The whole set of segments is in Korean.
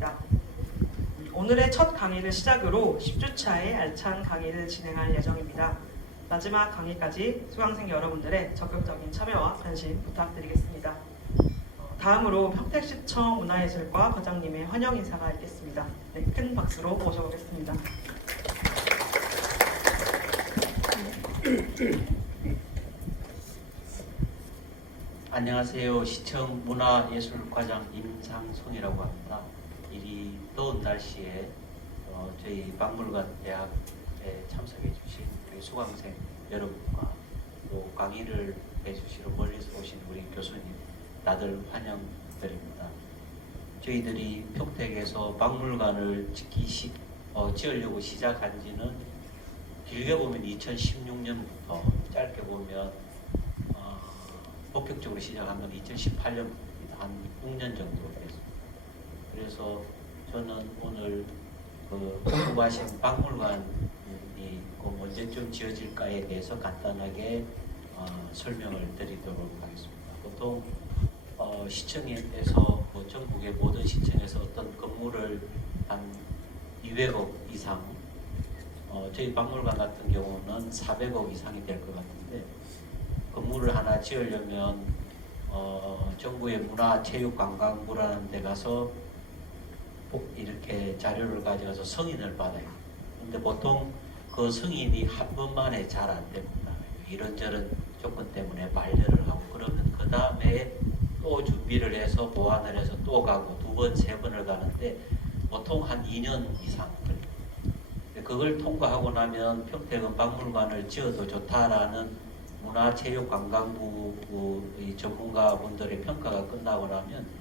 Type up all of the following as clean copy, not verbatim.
되겠습니다. 오늘의 첫 강의를 시작으로 10주차의 알찬 강의를 진행할 예정입니다. 마지막 강의까지 수강생 여러분들의 적극적인 참여와 관심 부탁드리겠습니다. 다음으로 평택시청 문화예술과 과장님의 환영 인사가 있겠습니다. 네, 큰 박수로 모셔보겠습니다. 안녕하세요. 시청 문화예술과장 임상송이라고 합니다. 이리 더운 날씨에 저희 박물관대학에 참석해 주신 우리 수강생 여러분과 또 강의를 해주시러 멀리서 오신 우리 교수님 다들 환영드립니다. 저희들이 평택에서 박물관을 지으려고 시작한 지는 길게 보면 2016년부터 짧게 보면 본격적으로 시작한 건 2018년입니다. 한 6년 정도 됐습니다. 그래서 저는 오늘 궁금하신 박물관이 언제쯤 지어질까에 대해서 간단하게 설명을 드리도록 하겠습니다. 보통 시청에서 전국의 모든 시청에서 어떤 건물을 한 200억 이상 저희 박물관 같은 경우는 400억 이상이 될 것 같은데 건물을 하나 지으려면 정부의 문화체육관광부라는 데 가서 꼭 이렇게 자료를 가져가서 승인을 받아요. 근데 보통 그 승인이 한 번만에 잘 안 됩니다. 이런저런 조건 때문에 반려를 하고 그러면 그 다음에 또 준비를 해서 보완을 해서 또 가고 두 번, 세 번을 가는데 보통 한 2년 이상 걸립니다. 그걸 통과하고 나면 평택은 박물관을 지어도 좋다라는 문화체육관광부 전문가분들의 평가가 끝나고 나면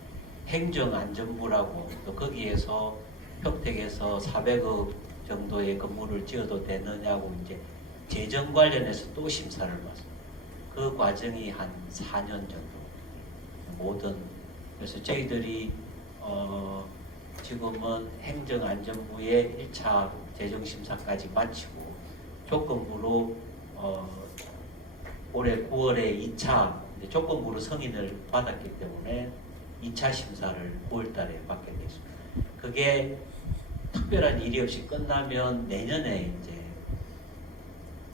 행정안전부라고 또 거기에서 평택에서 400억 정도의 건물을 지어도 되느냐고 이제 재정 관련해서 또 심사를 받습니다. 그 과정이 한 4년 정도 그래서 저희들이 지금은 행정안전부의 1차 재정심사까지 마치고 조건부로 올해 9월에 2차 조건부로 승인을 받았기 때문에 2차 심사를 9월 달에 받게 됐습니다. 그게 특별한 일이 없이 끝나면 내년에 이제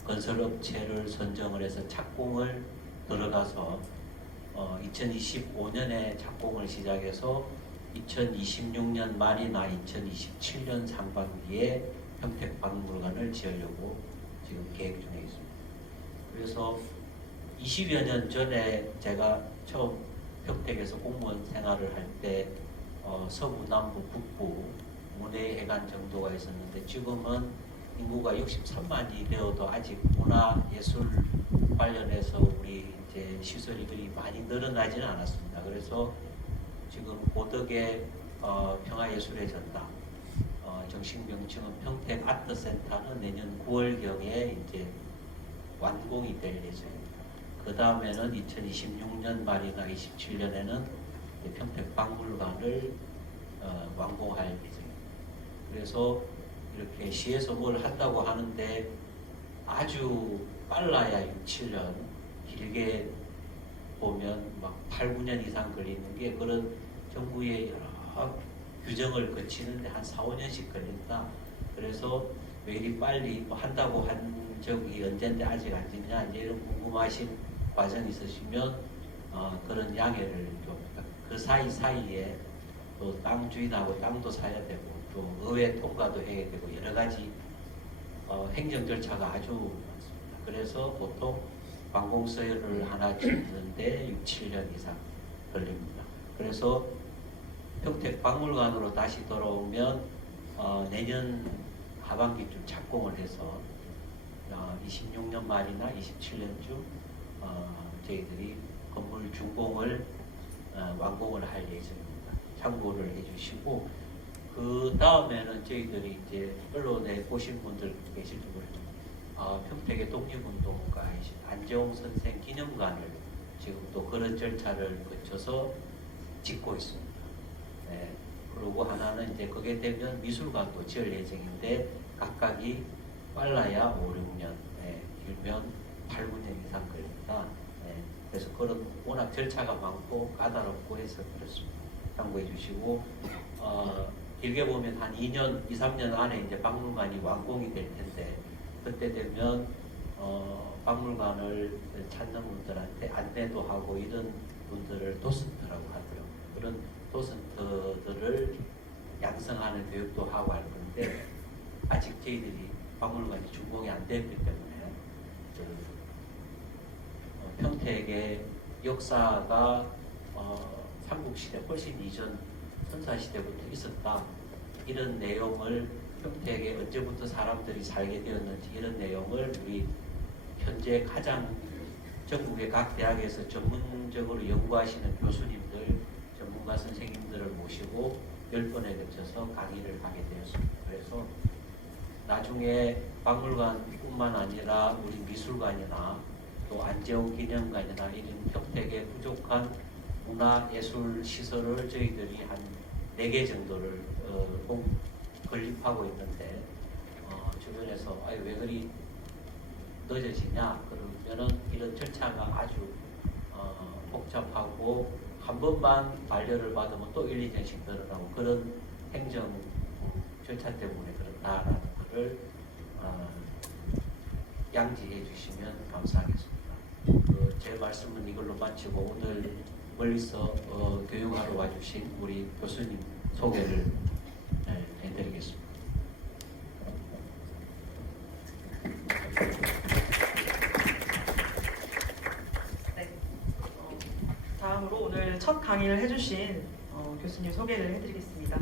건설업체를 선정을 해서 착공을 들어가서 2025년에 착공을 시작해서 2026년 말이나 2027년 상반기에 평택박물관을 지으려고 지금 계획 중에 있습니다. 그래서 20여 년 전에 제가 처음 평택에서 공무원 생활을 할 때 서부, 남부, 북부 문해해관 정도가 있었는데 지금은 인구가 63만이 되어도 아직 문화예술 관련해서 우리 이제 시설이 그리 많이 늘어나지는 않았습니다. 그래서 지금 고덕의 평화예술의 전당 정식 명칭은 평택아트센터는 내년 9월경에 이제 완공이 될 예정입니다. 그 다음에는 2026년 말이나 27년에는 평택박물관을 완공할 예정입니다. 그래서 이렇게 시에서 뭘 한다고 하는데 아주 빨라야 6, 7년, 길게 보면 막 8, 9년 이상 걸리는 게 그런 정부의 여러 규정을 거치는데 한 4, 5년씩 걸린다. 그래서 왜 이리 빨리 한다고 한 적이 언젠데 아직 안 지냐 이제 이런 궁금하신 과정이 있으시면 그런 양해를 좀 그 사이사이에 또 땅 주인하고 땅도 사야 되고 또 의회 통과도 해야 되고 여러 가지 행정 절차가 아주 많습니다. 그래서 보통 완공서열을 하나 짓는데 6, 7년 이상 걸립니다. 그래서 평택박물관으로 다시 돌아오면 내년 하반기쯤 착공을 해서 26년 말이나 27년쯤 저희들이 건물 준공을 완공을 할 예정입니다. 참고를 해주시고 그 다음에는 저희들이 이제 언론에 보신 분들 계실지 모르겠지만 평택의 독립운동가이신 안재홍 선생 기념관을 지금 또 그런 절차를 거쳐서 짓고 있습니다. 네. 그리고 하나는 이제 그게 되면 미술관도 지을 예정인데 각각이 빨라야 5, 6년, 길면 8, 9년 이상 걸립니다. 그래서 그런 워낙 절차가 많고 까다롭고 해서 그렇습니다. 참고해 주시고 길게 보면 한 2년, 2, 3년 안에 이제 박물관이 완공이 될 텐데 그때 되면 박물관을 찾는 분들한테 안내도 하고 이런 분들을 도슨트라고 하고요. 그런 도슨트들을 양성하는 교육도 하고 할 건데 아직 저희들이 박물관이 준공이 안 됐기 때문에 평택의 역사가 삼국시대 훨씬 이전 선사시대부터 있었다. 이런 내용을 평택에 언제부터 사람들이 살게 되었는지 이런 내용을 우리 현재 가장 전국의 각 대학에서 전문적으로 연구하시는 교수님들, 전문가 선생님들을 모시고 10번에 걸쳐서 강의를 하게 되었습니다. 그래서 나중에 박물관뿐만 아니라 우리 미술관이나 또 안재홍 기념관이나 이런 평택의 부족한 문화예술 시설을 저희들이 한 4개 정도를 건립하고 있는데 주변에서 왜 그리 늦어지냐 그러면은 이런 절차가 아주 복잡하고 한 번만 반려를 받으면 또 1, 2년씩 늘어나고 그런 행정 절차 때문에 그렇다라는 것을 양지해 주시면 감사하겠습니다. 제 말씀은 이걸로 마치고 오늘 멀리서 교육하러 와주신 우리 교수님 소개를 해드리겠습니다. 네. 다음으로 오늘 첫 강의를 해주신 교수님 소개를 해드리겠습니다.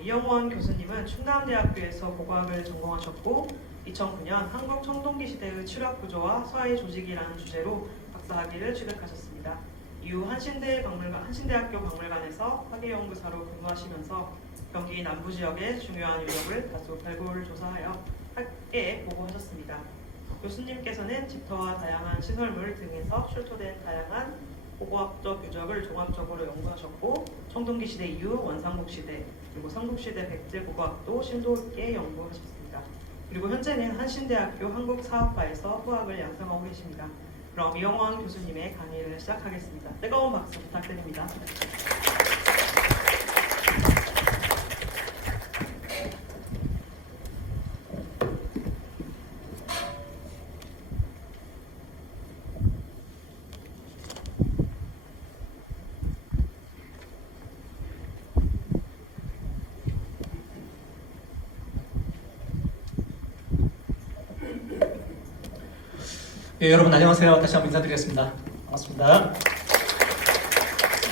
이영원 교수님은 충남대학교에서 고고학을 전공하셨고 2009년 한국 청동기 시대의 취락 구조와 서해 조직이라는 주제로 박사학위를 취득하셨습니다. 이후 한신대학교 박물관에서 학예연구사로 근무하시면서 경기 남부 지역의 중요한 유적을 다수 발굴 조사하여 학계에 보고하셨습니다. 교수님께서는 집터와 다양한 시설물 등에서 출토된 다양한 고고학적 유적을 종합적으로 연구하셨고 청동기 시대 이후 원삼국 시대 그리고 삼국시대 백제 고고학도 심도 있게 연구하셨습니다. 그리고 현재는 한신대학교 한국사학과에서 후학을 양성하고 계십니다. 그럼 이영원 교수님의 강의를 시작하겠습니다. 뜨거운 박수 부탁드립니다. 예, 여러분 안녕하세요. 다시 한번 인사드리겠습니다. 반갑습니다.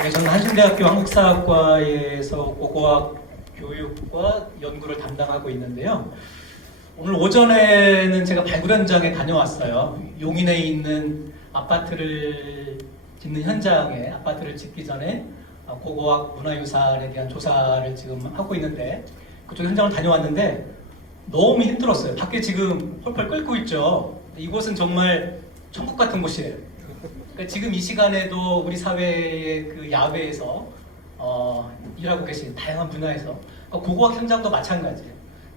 네, 저는 한신대학교 한국사학과에서 고고학 교육과 연구를 담당하고 있는데요. 오늘 오전에는 제가 발굴 현장에 다녀왔어요. 용인에 있는 아파트를 짓는 현장에 아파트를 짓기 전에 고고학 문화유산에 대한 조사를 지금 하고 있는데 그쪽 현장을 다녀왔는데 너무 힘들었어요. 밖에 지금 펄펄 끓고 있죠. 이곳은 정말 천국 같은 곳이에요. 그러니까 지금 이 시간에도 우리 사회의 그 야외에서 일하고 계신 다양한 분야에서 고고학 현장도 마찬가지예요.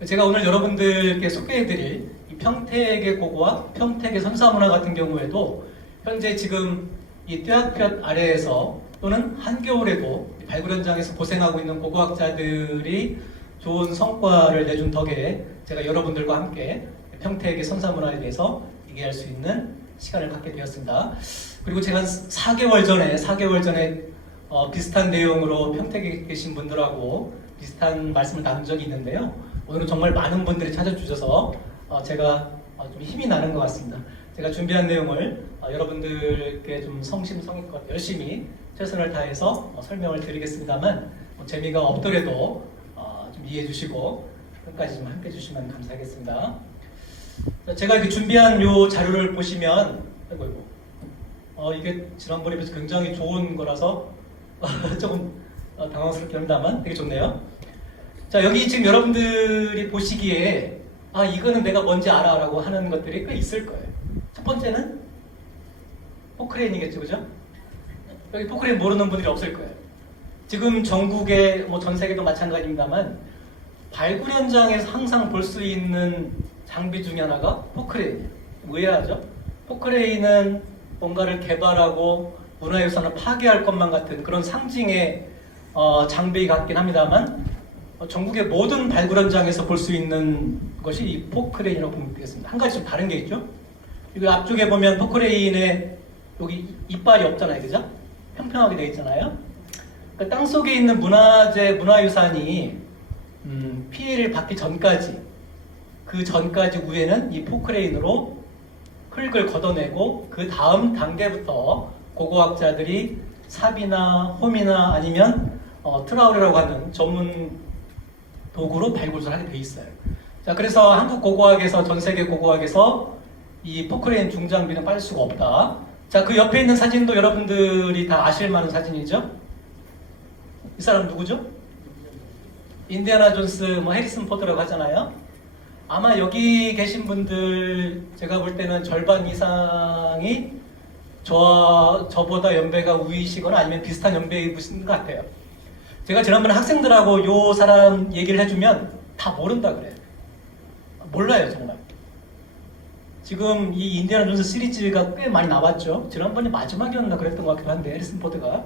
제가 오늘 여러분들께 소개해드릴 이 평택의 고고학, 평택의 선사문화 같은 경우에도 현재 지금 이 뙤약볕 아래에서 또는 한겨울에도 발굴 현장에서 고생하고 있는 고고학자들이 좋은 성과를 내준 덕에 제가 여러분들과 함께 평택의 선사문화에 대해서 얘기할 수 있는 시간을 갖게 되었습니다. 그리고 제가 4개월 전에 비슷한 내용으로 평택에 계신 분들하고 비슷한 말씀을 나눈 적이 있는데요. 오늘은 정말 많은 분들이 찾아주셔서 제가 좀 힘이 나는 것 같습니다. 제가 준비한 내용을 여러분들께 좀 성심성의껏 열심히 최선을 다해서 설명을 드리겠습니다만 재미가 없더라도 좀 이해해 주시고 끝까지 좀 함께 해주시면 감사하겠습니다. 제가 이렇게 준비한 요 자료를 보시면 이게 지난번에 비해서 굉장히 좋은 거라서 조금 당황스럽게 합니다만 되게 좋네요. 자, 여기 지금 여러분들이 보시기에 이거는 내가 뭔지 알아 라고 하는 것들이 꽤 있을 거예요. 첫 번째는 포크레인이겠죠, 그죠? 여기 포크레인 모르는 분들이 없을 거예요. 지금 전국에 전 세계도 마찬가지입니다만 발굴 현장에서 항상 볼 수 있는 장비 중에 하나가 포크레인이에요. 의아하죠? 포크레인은 뭔가를 개발하고 문화유산을 파괴할 것만 같은 그런 상징의 장비 같긴 합니다만 전국의 모든 발굴 현장에서 볼 수 있는 것이 이 포크레인이라고 보면 되겠습니다. 한 가지 좀 다른 게 있죠. 이거 앞쪽에 보면 포크레인에 여기 이빨이 없잖아요, 그죠? 평평하게 되어 있잖아요. 그러니까 땅 속에 있는 문화재, 문화유산이 피해를 받기 전까지, 그 전까지 위에는 이 포크레인으로 흙을 걷어내고 그 다음 단계부터 고고학자들이 삽이나 홈이나 아니면 트라우레라고 하는 전문 도구로 발굴을 하게 돼 있어요. 자, 그래서 한국 고고학에서, 전 세계 고고학에서 이 포크레인 중장비는 빠질 수가 없다. 자, 그 옆에 있는 사진도 여러분들이 다 아실 만한 사진이죠? 이 사람 누구죠? 인디아나 존스, 해리슨 포드라고 하잖아요. 아마 여기 계신 분들 제가 볼 때는 절반 이상이 저보다 연배가 우이시거나 아니면 비슷한 연배이신 것 같아요. 제가 지난번에 학생들하고 요 사람 얘기를 해주면 다 모른다 그래요. 몰라요, 정말. 지금 이 인디아나 존스 시리즈가 꽤 많이 나왔죠. 지난번이 마지막이었나 그랬던 것 같기도 한데, 해리슨 포드가.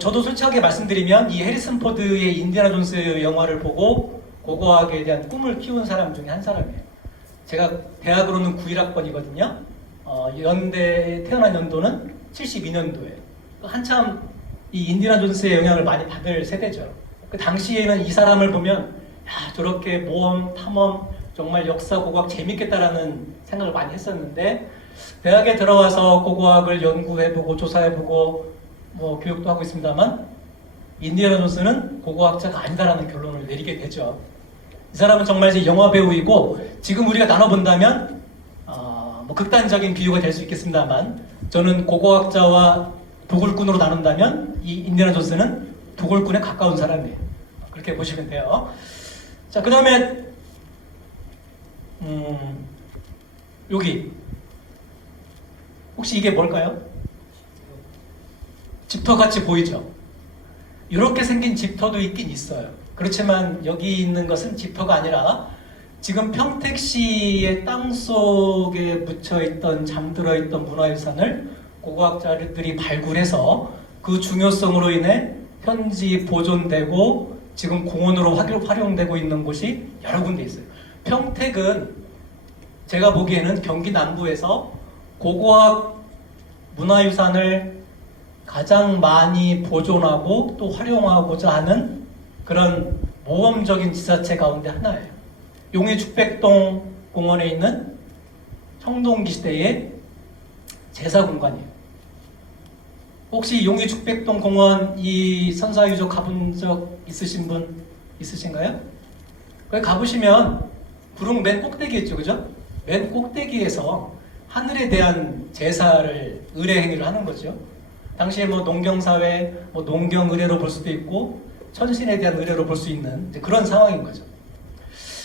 저도 솔직하게 말씀드리면 이 해리슨 포드의 인디아나 존스 영화를 보고 고고학에 대한 꿈을 키운 사람 중에 한 사람이에요. 제가 대학으로는 91학번이거든요. 연대 태어난 연도는 72년도예요. 한참 이 인디아나 존스의 영향을 많이 받을 세대죠. 그 당시에는 이 사람을 보면 야, 저렇게 모험, 탐험, 정말 역사 고고학 재밌겠다라는 생각을 많이 했었는데 대학에 들어와서 고고학을 연구해보고 조사해보고 교육도 하고 있습니다만 인디아나 존스는 고고학자가 아니다라는 결론을 내리게 되죠. 이 사람은 정말 이제 영화 배우이고 지금 우리가 나눠본다면 극단적인 비유가 될 수 있겠습니다만 저는 고고학자와 도굴꾼으로 나눈다면 이 인디아나 존스는 도굴꾼에 가까운 사람이에요. 그렇게 보시면 돼요. 자, 그 다음에 여기 혹시 이게 뭘까요? 집터같이 보이죠? 이렇게 생긴 집터도 있긴 있어요. 그렇지만 여기 있는 것은 집터가 아니라 지금 평택시의 땅속에 묻혀있던 잠들어있던 문화유산을 고고학자들이 발굴해서 그 중요성으로 인해 현지 보존되고 지금 공원으로 활용되고 있는 곳이 여러 군데 있어요. 평택은 제가 보기에는 경기 남부에서 고고학 문화유산을 가장 많이 보존하고 또 활용하고자 하는 그런 모험적인 지자체 가운데 하나예요. 용의 죽백동 공원에 있는 청동기 시대의 제사 공간이에요. 혹시 용의 죽백동 공원 이 선사유적 가본 적 있으신 분 있으신가요? 거기 가보시면 구릉 맨 꼭대기 있죠, 그죠? 맨 꼭대기에서 하늘에 대한 제사를 의례 행위를 하는 거죠. 당시에 농경사회, 농경의례로 볼 수도 있고 천신에 대한 의례로 볼 수 있는 그런 상황인 거죠.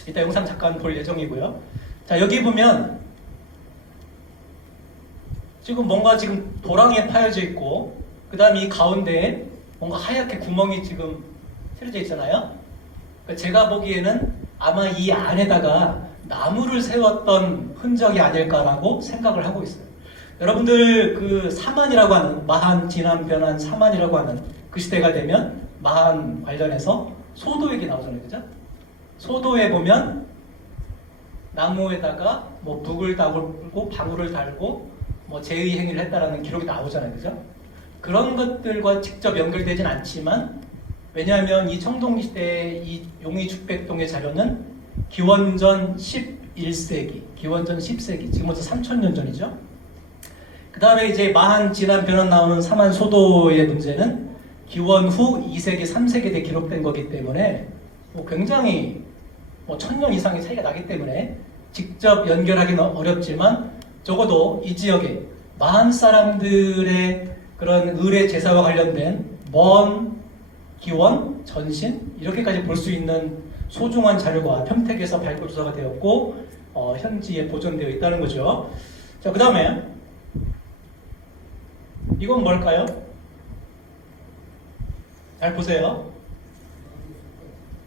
이따 영상 잠깐 볼 예정이고요. 자, 여기 보면 지금 뭔가 지금 도랑에 파여져 있고 그 다음에 이 가운데에 뭔가 하얗게 구멍이 지금 새려져 있잖아요. 그러니까 제가 보기에는 아마 이 안에다가 나무를 세웠던 흔적이 아닐까라고 생각을 하고 있어요. 여러분들 그 사만이라고 하는 마한, 진한, 변한 사만이라고 하는 그 시대가 되면 마한 관련해서 소도 얘기 나오잖아요, 그죠? 소도에 보면 나무에다가 북을 달고 방울을 달고 제의 행위를 했다라는 기록이 나오잖아요, 그죠? 그런 것들과 직접 연결되진 않지만 왜냐하면 이 청동기 시대의 이 용의 죽백동의 자료는 기원전 11세기, 기원전 10세기, 지금부터 3000년 전이죠. 그 다음에 이제 마한, 진한, 변한 나오는 사만 소도의 문제는 기원 후 2세기, 3세기 때 기록된 거기 때문에 굉장히 1000년 이상의 차이가 나기 때문에 직접 연결하기는 어렵지만 적어도 이 지역에 마한 사람들의 그런 의례 제사와 관련된 먼 기원, 전신 이렇게까지 볼 수 있는 소중한 자료가 평택에서 발굴 조사가 되었고 현지에 보존되어 있다는 거죠. 자, 그 다음에 이건 뭘까요? 잘 보세요.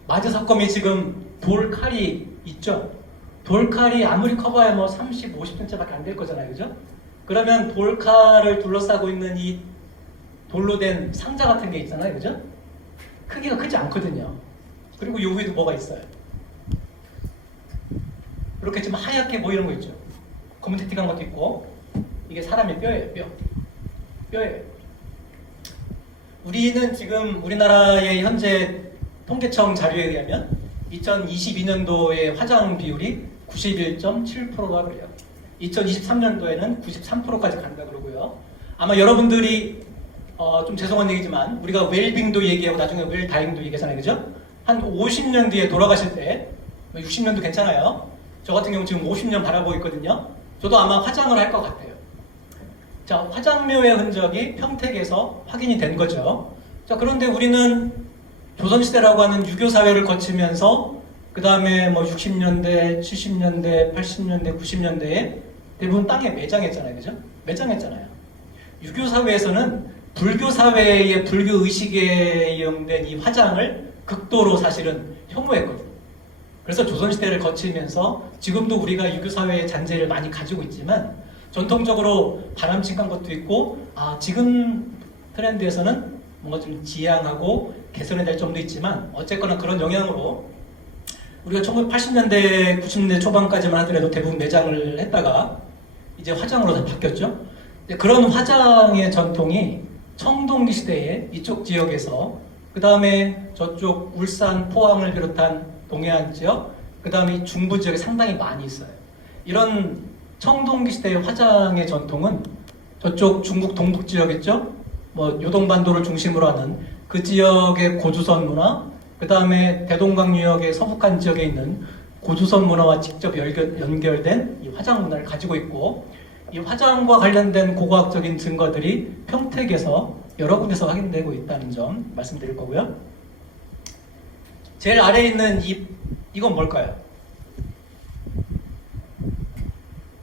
마제석검이 지금 돌칼이 있죠. 돌칼이 아무리 커봐야 30, 50cm밖에 안 될 거잖아요, 그죠? 그러면 돌칼을 둘러싸고 있는 이 돌로 된 상자 같은 게 있잖아요, 그죠? 크기가 크지 않거든요. 그리고 요 위에도 뭐가 있어요. 이렇게 좀 하얗게 보이는 거 있죠. 검은티틱한 것도 있고, 이게 사람의 뼈예요. 뼈예요. 우리는 지금 우리나라의 현재 통계청 자료에 의하면 2022년도의 화장 비율이 91.7%가 그래요. 2023년도에는 93%까지 간다 그러고요. 아마 여러분들이 좀 죄송한 얘기지만 우리가 웰빙도 얘기하고 나중에 웰다잉도 얘기하잖아요. 그죠? 한 50년 뒤에 돌아가실 때 60년도 괜찮아요. 저 같은 경우 지금 50년 바라보고 있거든요. 저도 아마 화장을 할 것 같아요. 자, 화장묘의 흔적이 평택에서 확인이 된 거죠. 자, 그런데 우리는 조선시대라고 하는 유교 사회를 거치면서 그 다음에 뭐 60년대, 70년대, 80년대, 90년대에 대부분 땅에 매장했잖아요. 그죠? 매장했잖아요. 유교 사회에서는 불교 사회의 불교 의식에 이용된 이 화장을 극도로 사실은 혐오했거든요. 그래서 조선시대를 거치면서 지금도 우리가 유교 사회의 잔재를 많이 가지고 있지만 전통적으로 바람직한 것도 있고 지금 트렌드에서는 뭔가 좀 지양하고 개선해야 될 점도 있지만 어쨌거나 그런 영향으로 우리가 1980년대, 90년대 초반까지만 하더라도 대부분 매장을 했다가 이제 화장으로 다 바뀌었죠. 그런 화장의 전통이 청동기 시대에 이쪽 지역에서 그 다음에 저쪽 울산, 포항을 비롯한 동해안 지역, 그 다음에 중부 지역에 상당히 많이 있어요. 이런 청동기 시대의 화장의 전통은 저쪽 중국 동북 지역 있죠? 뭐 요동반도를 중심으로 하는 그 지역의 고주선 문화, 그 다음에 대동강 유역의 서북한 지역에 있는 고주선 문화와 직접 연결된 이 화장 문화를 가지고 있고, 이 화장과 관련된 고고학적인 증거들이 평택에서 여러 군데서 확인되고 있다는 점 말씀드릴 거고요. 제일 아래에 있는 이건 뭘까요?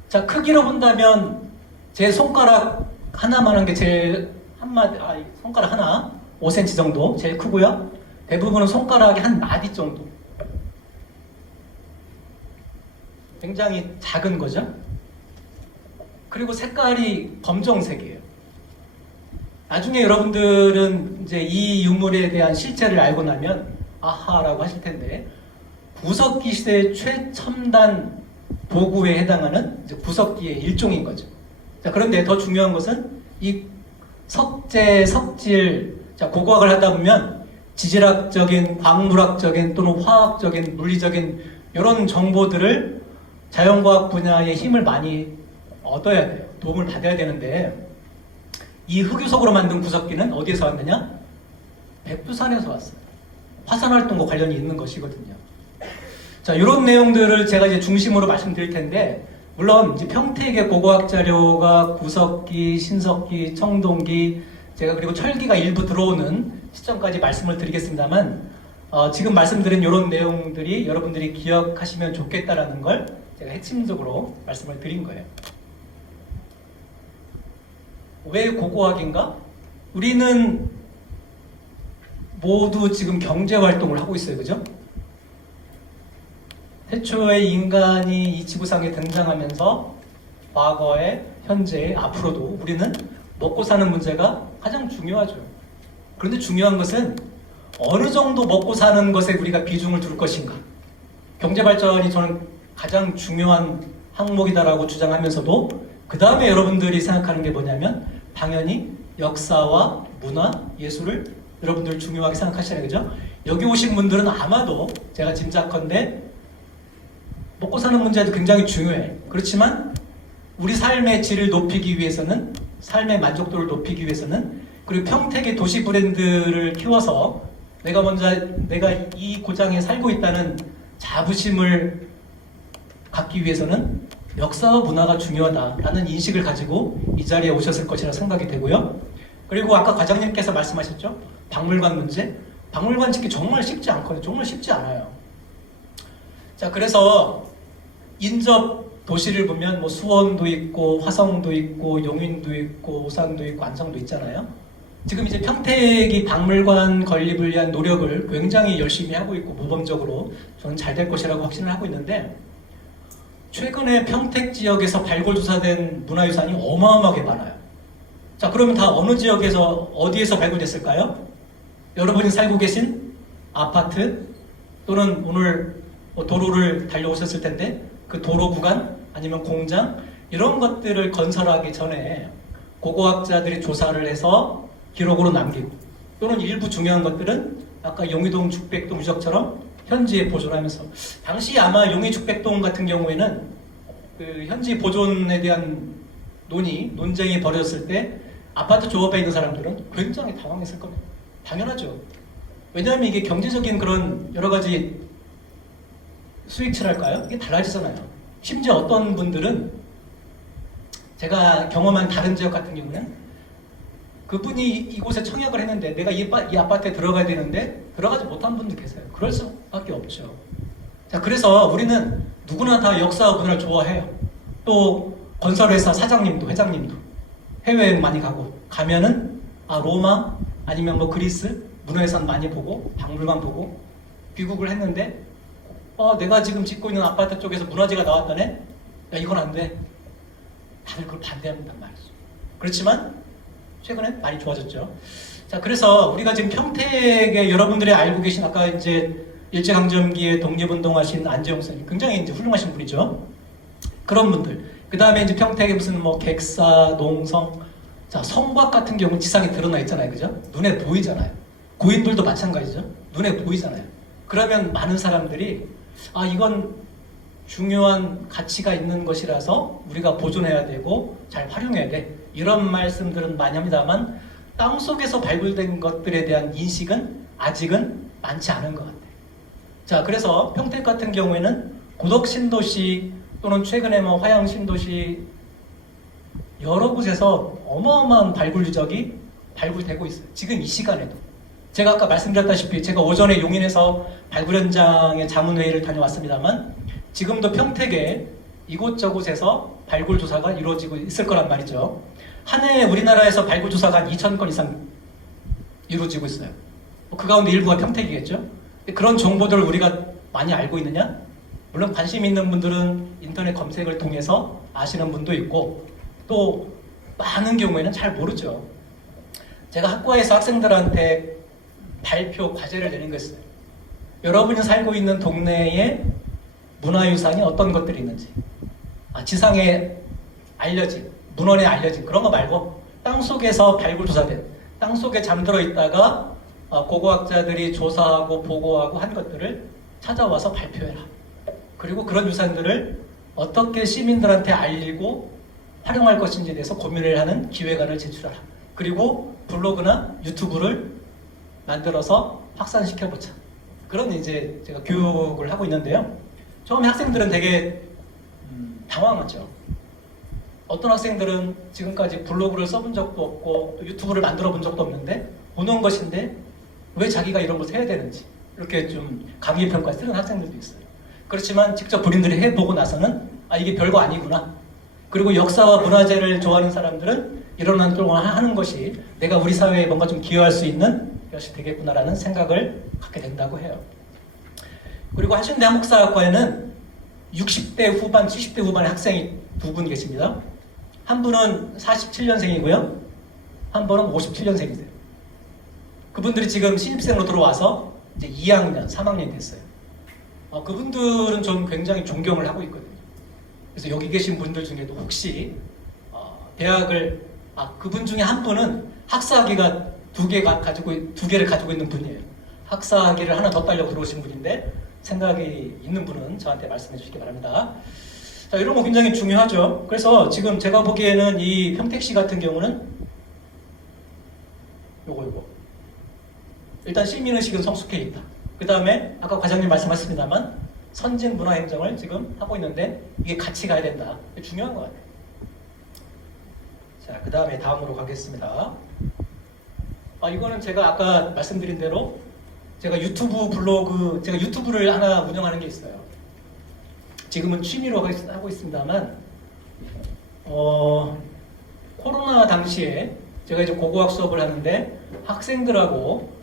자, 크기로 본다면 제 손가락 하나만한 게 제일 손가락 하나 5cm 정도 제일 크고요. 대부분은 손가락이 한 마디 정도. 굉장히 작은 거죠. 그리고 색깔이 검정색이에요. 나중에 여러분들은 이제 이 유물에 대한 실체를 알고 나면 아하라고 하실 텐데, 구석기 시대의 최첨단 도구에 해당하는 이제 구석기의 일종인 거죠. 자, 그런데 더 중요한 것은 이 석재, 석질, 자, 고고학을 하다 보면 지질학적인, 광물학적인 또는 화학적인, 물리적인 이런 정보들을 자연과학 분야의 힘을 많이 얻어야 돼요. 도움을 받아야 되는데, 이 흑유석으로 만든 구석기는 어디에서 왔느냐? 백두산에서 왔어요. 화산활동과 관련이 있는 것이거든요. 자, 이런 내용들을 제가 이제 중심으로 말씀드릴 텐데, 물론 이제 평택의 고고학 자료가 구석기, 신석기, 청동기, 제가 그리고 철기가 일부 들어오는 시점까지 말씀을 드리겠습니다만, 지금 말씀드린 이런 내용들이 여러분들이 기억하시면 좋겠다라는 걸 제가 핵심적으로 말씀을 드린 거예요. 왜 고고학인가? 우리는 모두 지금 경제활동을 하고 있어요. 그죠? 태초에 인간이 이 지구상에 등장하면서 과거에, 현재에, 앞으로도 우리는 먹고 사는 문제가 가장 중요하죠. 그런데 중요한 것은 어느 정도 먹고 사는 것에 우리가 비중을 둘 것인가. 경제발전이 저는 가장 중요한 항목이다라고 주장하면서도 그 다음에 여러분들이 생각하는 게 뭐냐면 당연히 역사와 문화, 예술을 여러분들 중요하게 생각하시잖아요. 그죠? 여기 오신 분들은 아마도 제가 짐작컨대 먹고 사는 문제도 굉장히 중요해. 그렇지만 우리 삶의 질을 높이기 위해서는, 삶의 만족도를 높이기 위해서는, 그리고 평택의 도시 브랜드를 키워서 내가 이 고장에 살고 있다는 자부심을 갖기 위해서는 역사와 문화가 중요하다라는 인식을 가지고 이 자리에 오셨을 것이라 생각이 되고요. 그리고 아까 과장님께서 말씀하셨죠? 박물관 문제. 박물관 짓기 정말 쉽지 않거든요. 정말 쉽지 않아요. 자, 그래서 인접 도시를 보면 뭐 수원도 있고 화성도 있고 용인도 있고 오산도 있고 안성도 있잖아요. 지금 이제 평택이 박물관 건립을 위한 노력을 굉장히 열심히 하고 있고 모범적으로 저는 잘 될 것이라고 확신을 하고 있는데, 최근에 평택 지역에서 발굴조사된 문화유산이 어마어마하게 많아요. 자, 그러면 다 어느 지역에서 어디에서 발굴됐을까요? 여러분이 살고 계신 아파트, 또는 오늘 뭐 도로를 달려오셨을 텐데 그 도로 구간 아니면 공장 이런 것들을 건설하기 전에 고고학자들이 조사를 해서 기록으로 남기고 또는 일부 중요한 것들은 아까 용의동 죽백동 유적처럼 현지에 보존하면서 당시 아마 용의 죽백동 같은 경우에는 그 현지 보존에 대한 논쟁이 벌어졌을 때 아파트 조합에 있는 사람들은 굉장히 당황했을 겁니다. 당연하죠. 왜냐하면 이게 경제적인 그런 여러 가지 수익치랄까요? 이게 달라지잖아요. 심지어 어떤 분들은 제가 경험한 다른 지역 같은 경우는 그분이 이곳에 청약을 했는데 내가 이 아파트에 들어가야 되는데 들어가지 못한 분도 계세요. 그럴 수밖에 없죠. 자, 그래서 우리는 누구나 다 역사와 문화를 좋아해요. 또 건설회사 사장님도 회장님도 해외여행 많이 가면은 로마 아니면 뭐 그리스 문화유산 많이 보고 박물관 보고 귀국을 했는데 내가 지금 짓고 있는 아파트 쪽에서 문화재가 나왔다네? 야, 이건 안 돼. 다들 그걸 반대한단 말이죠. 그렇지만 최근에 많이 좋아졌죠. 자, 그래서 우리가 지금 평택에 여러분들이 알고 계신 아까 이제 일제강점기에 독립운동하신 안재홍 선생님 굉장히 이제 훌륭하신 분이죠. 그런 분들. 그 다음에 이제 평택에 무슨 뭐 객사, 농성, 자, 성곽 같은 경우는 지상에 드러나 있잖아요. 그죠? 눈에 보이잖아요. 고인들도 마찬가지죠. 눈에 보이잖아요. 그러면 많은 사람들이 이건 중요한 가치가 있는 것이라서 우리가 보존해야 되고 잘 활용해야 돼. 이런 말씀들은 많이 합니다만 땅속에서 발굴된 것들에 대한 인식은 아직은 많지 않은 것 같아요. 자, 그래서 평택 같은 경우에는 고덕 신도시 또는 최근에 뭐 화양 신도시 여러 곳에서 어마어마한 발굴 유적이 발굴되고 있어요. 지금 이 시간에도. 제가 아까 말씀드렸다시피 제가 오전에 용인에서 발굴 현장에 자문회의를 다녀왔습니다만 지금도 평택에 이곳저곳에서 발굴 조사가 이루어지고 있을 거란 말이죠. 한 해에 우리나라에서 발굴 조사가 한 2,000건 이상 이루어지고 있어요. 그 가운데 일부가 평택이겠죠. 그런 정보들을 우리가 많이 알고 있느냐? 물론 관심 있는 분들은 인터넷 검색을 통해서 아시는 분도 있고 또 많은 경우에는 잘 모르죠. 제가 학과에서 학생들한테 발표 과제를 내는 거였어요. 여러분이 살고 있는 동네에 문화유산이 어떤 것들이 있는지 지상에 알려진, 문헌에 알려진 그런 거 말고 땅속에서 발굴 조사된, 땅속에 잠들어 있다가 고고학자들이 조사하고 보고하고 한 것들을 찾아와서 발표해라. 그리고 그런 유산들을 어떻게 시민들한테 알리고 활용할 것인지에 대해서 고민을 하는 기획안을 제출하라. 그리고 블로그나 유튜브를 만들어서 확산시켜보자. 그런 이제 제가 교육을 하고 있는데요. 처음에 학생들은 되게 당황하죠. 어떤 학생들은 지금까지 블로그를 써본 적도 없고 또 유튜브를 만들어 본 적도 없는데 보는 것인데 왜 자기가 이런 걸 해야 되는지 이렇게 좀 강의평가 쓰는 학생들도 있어요. 그렇지만 직접 본인들이 해보고 나서는 이게 별거 아니구나. 그리고 역사와 문화재를 좋아하는 사람들은 이런 활동을 하는 것이 내가 우리 사회에 뭔가 좀 기여할 수 있는 것이 되겠구나라는 생각을 갖게 된다고 해요. 그리고 한신대 한국사학과에는 60대 후반, 70대 후반의 학생이 두 분 계십니다. 한 분은 47년생이고요. 한 분은 57년생이세요. 그분들이 지금 신입생으로 들어와서 이제 2학년, 3학년이 됐어요. 그분들은 좀 굉장히 존경을 하고 있거든요. 그래서 여기 계신 분들 중에도 혹시 대학을 그분 중에 한 분은 학사학위가 두 개를 가지고 있는 분이에요. 학사학위를 하나 더 따려고 들어오신 분인데 생각이 있는 분은 저한테 말씀해 주시기 바랍니다. 자, 이런 거 굉장히 중요하죠. 그래서 지금 제가 보기에는 이 평택시 같은 경우는 요거 일단 시민의식은 성숙해 있다. 그 다음에 아까 과장님 말씀하셨습니다만 선진문화행정을 지금 하고 있는데 이게 같이 가야 된다. 이게 중요한 것 같아요. 자, 그 다음에 다음으로 가겠습니다. 이거는 제가 아까 말씀드린 대로 제가 유튜브를 하나 운영하는 게 있어요. 지금은 취미로 하고 있습니다만 코로나 당시에 제가 이제 고고학 수업을 하는데 학생들하고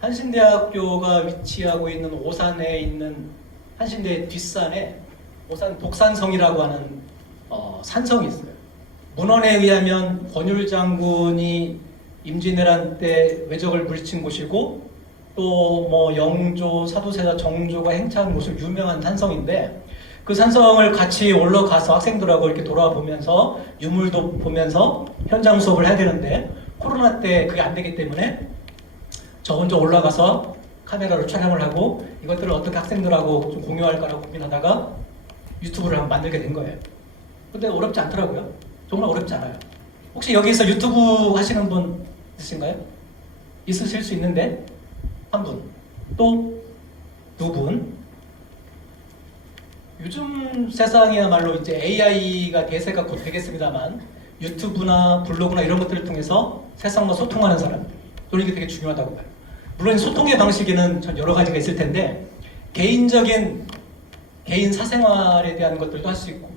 한신대학교가 위치하고 있는 오산에 있는 한신대 뒷산에 오산 독산성이라고 하는 산성이 있어요. 문헌에 의하면 권율 장군이 임진왜란 때 왜적을 물리친 곳이고 또 뭐 영조, 사도세자, 정조가 행차한 곳을 유명한 산성인데 그 산성을 같이 올라가서 학생들하고 이렇게 돌아보면서 유물도 보면서 현장 수업을 해야 되는데 코로나 때 그게 안 되기 때문에 저 혼자 올라가서 카메라로 촬영을 하고 이것들을 어떻게 학생들하고 좀 공유할까라고 고민하다가 유튜브를 한번 만들게 된 거예요. 근데 어렵지 않더라고요. 정말 어렵지 않아요. 혹시 여기서 유튜브 하시는 분 있으신가요? 있으실 수 있는데 한 분, 또 두 분. 요즘 세상이야말로 이제 AI가 대세가 곧 되겠습니다만 유튜브나 블로그나 이런 것들을 통해서 세상과 소통하는 사람, 저는 이게 되게 중요하다고 봐요. 물론 소통의 방식에는 전 여러 가지가 있을 텐데 개인적인 개인 사생활에 대한 것들도 할 수 있고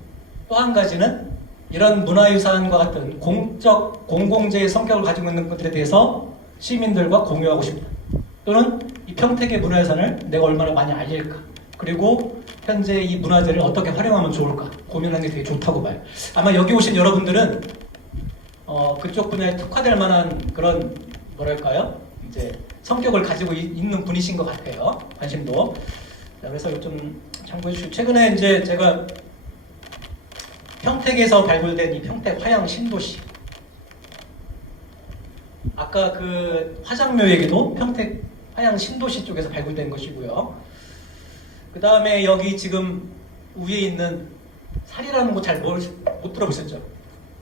또 한 가지는 이런 문화유산과 같은 공적 공공재의 성격을 가지고 있는 것들에 대해서 시민들과 공유하고 싶다. 또는 이 평택의 문화유산을 내가 얼마나 많이 알릴까. 그리고 현재 이 문화재를 어떻게 활용하면 좋을까 고민하는 게 되게 좋다고 봐요. 아마 여기 오신 여러분들은 그쪽 분야에 특화될 만한 그런 뭐랄까요? 이제 성격을 가지고 있는 분이신 것 같아요. 관심도. 자, 그래서 좀 참고해 주시고 최근에 이제 제가 평택에서 발굴된 이 평택 화양 신도시. 아까 그 화장묘 얘기도 평택 화양 신도시 쪽에서 발굴된 것이고요. 그 다음에 여기 지금 위에 있는 살이라는 곳 잘 못 들어보셨죠?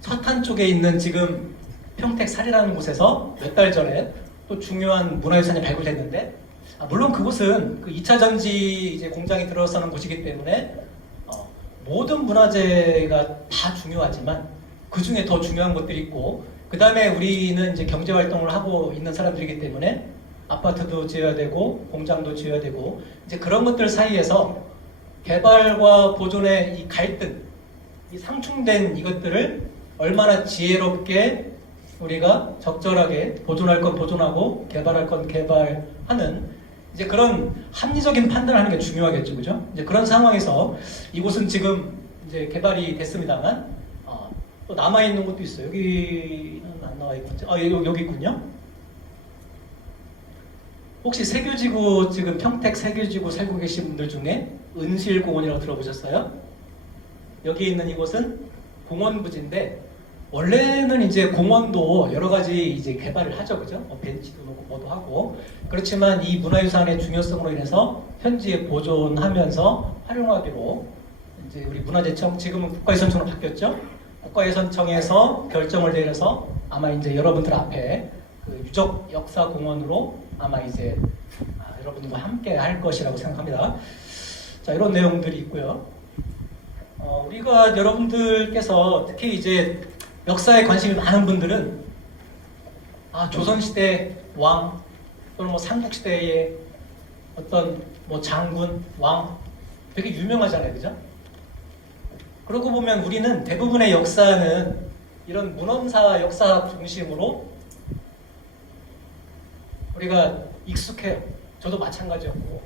서탄 쪽에 있는 지금 평택 살이라는 곳에서 몇 달 전에 또 중요한 문화유산이 발굴됐는데 물론 그곳은 그 2차 전지 이제 공장이 들어서는 곳이기 때문에 모든 문화재가 다 중요하지만 그 중에 더 중요한 것들이 있고 그 다음에 우리는 이제 경제 활동을 하고 있는 사람들이기 때문에 아파트도 지어야 되고 공장도 지어야 되고 이제 그런 것들 사이에서 개발과 보존의 이 갈등, 이 상충된 이것들을 얼마나 지혜롭게 우리가 적절하게 보존할 건 보존하고 개발할 건 개발하는 이제 그런 합리적인 판단을 하는 게 중요하겠죠, 그죠? 이제 그런 상황에서 이곳은 지금 이제 개발이 됐습니다만 또 남아 있는 것도 있어요. 여기는 안 나와 있군요. 여기 있군요. 혹시 세교지구 지금 평택 세교지구 살고 계신 분들 중에 은실공원이라고 들어보셨어요? 여기 있는 이곳은 공원 부지인데 원래는 이제 공원도 여러 가지 이제 개발을 하죠, 그죠? 벤치도 놓고 뭐도 하고 그렇지만 이 문화유산의 중요성으로 인해서 현지에 보존하면서 활용하기로 이제 우리 문화재청 지금은 국가유산청으로 바뀌었죠? 국가유산청에서 결정을 내려서 아마 이제 여러분들 앞에 그 유적 역사 공원으로 아마 이제 여러분들과 함께 할 것이라고 생각합니다. 자, 이런 내용들이 있고요. 우리가 여러분들께서 특히 이제 역사에 관심이 많은 분들은 조선시대 왕 또는 뭐 삼국시대의 어떤 뭐 장군, 왕 되게 유명하잖아요, 그죠? 그러고 보면 우리는 대부분의 역사는 이런 문헌사 역사 중심으로 우리가 익숙해요. 저도 마찬가지였고.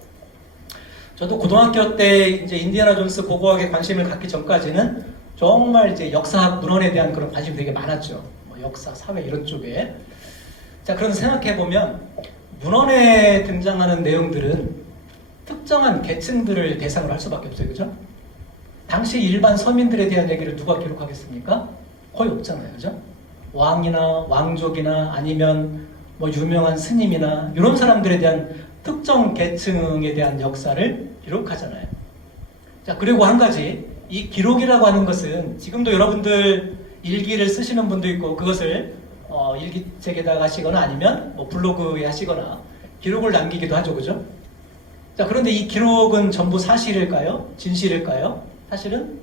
저도 고등학교 때 이제 인디아나 존스 고고학에 관심을 갖기 전까지는 정말 이제 역사학 문헌에 대한 그런 관심이 되게 많았죠. 뭐 역사, 사회 이런 쪽에. 자, 그럼 생각해 보면 문헌에 등장하는 내용들은 특정한 계층들을 대상으로 할 수밖에 없어요, 그죠? 당시 일반 서민들에 대한 얘기를 누가 기록하겠습니까? 거의 없잖아요, 그죠? 왕이나 왕족이나 아니면 뭐 유명한 스님이나 이런 사람들에 대한 특정 계층에 대한 역사를 기록하잖아요. 자, 그리고 한 가지, 이 기록이라고 하는 것은 지금도 여러분들 일기를 쓰시는 분도 있고 그것을 일기책에다가 하시거나 아니면 뭐 블로그에 하시거나 기록을 남기기도 하죠, 그죠? 자, 그런데 이 기록은 전부 사실일까요? 진실일까요? 사실은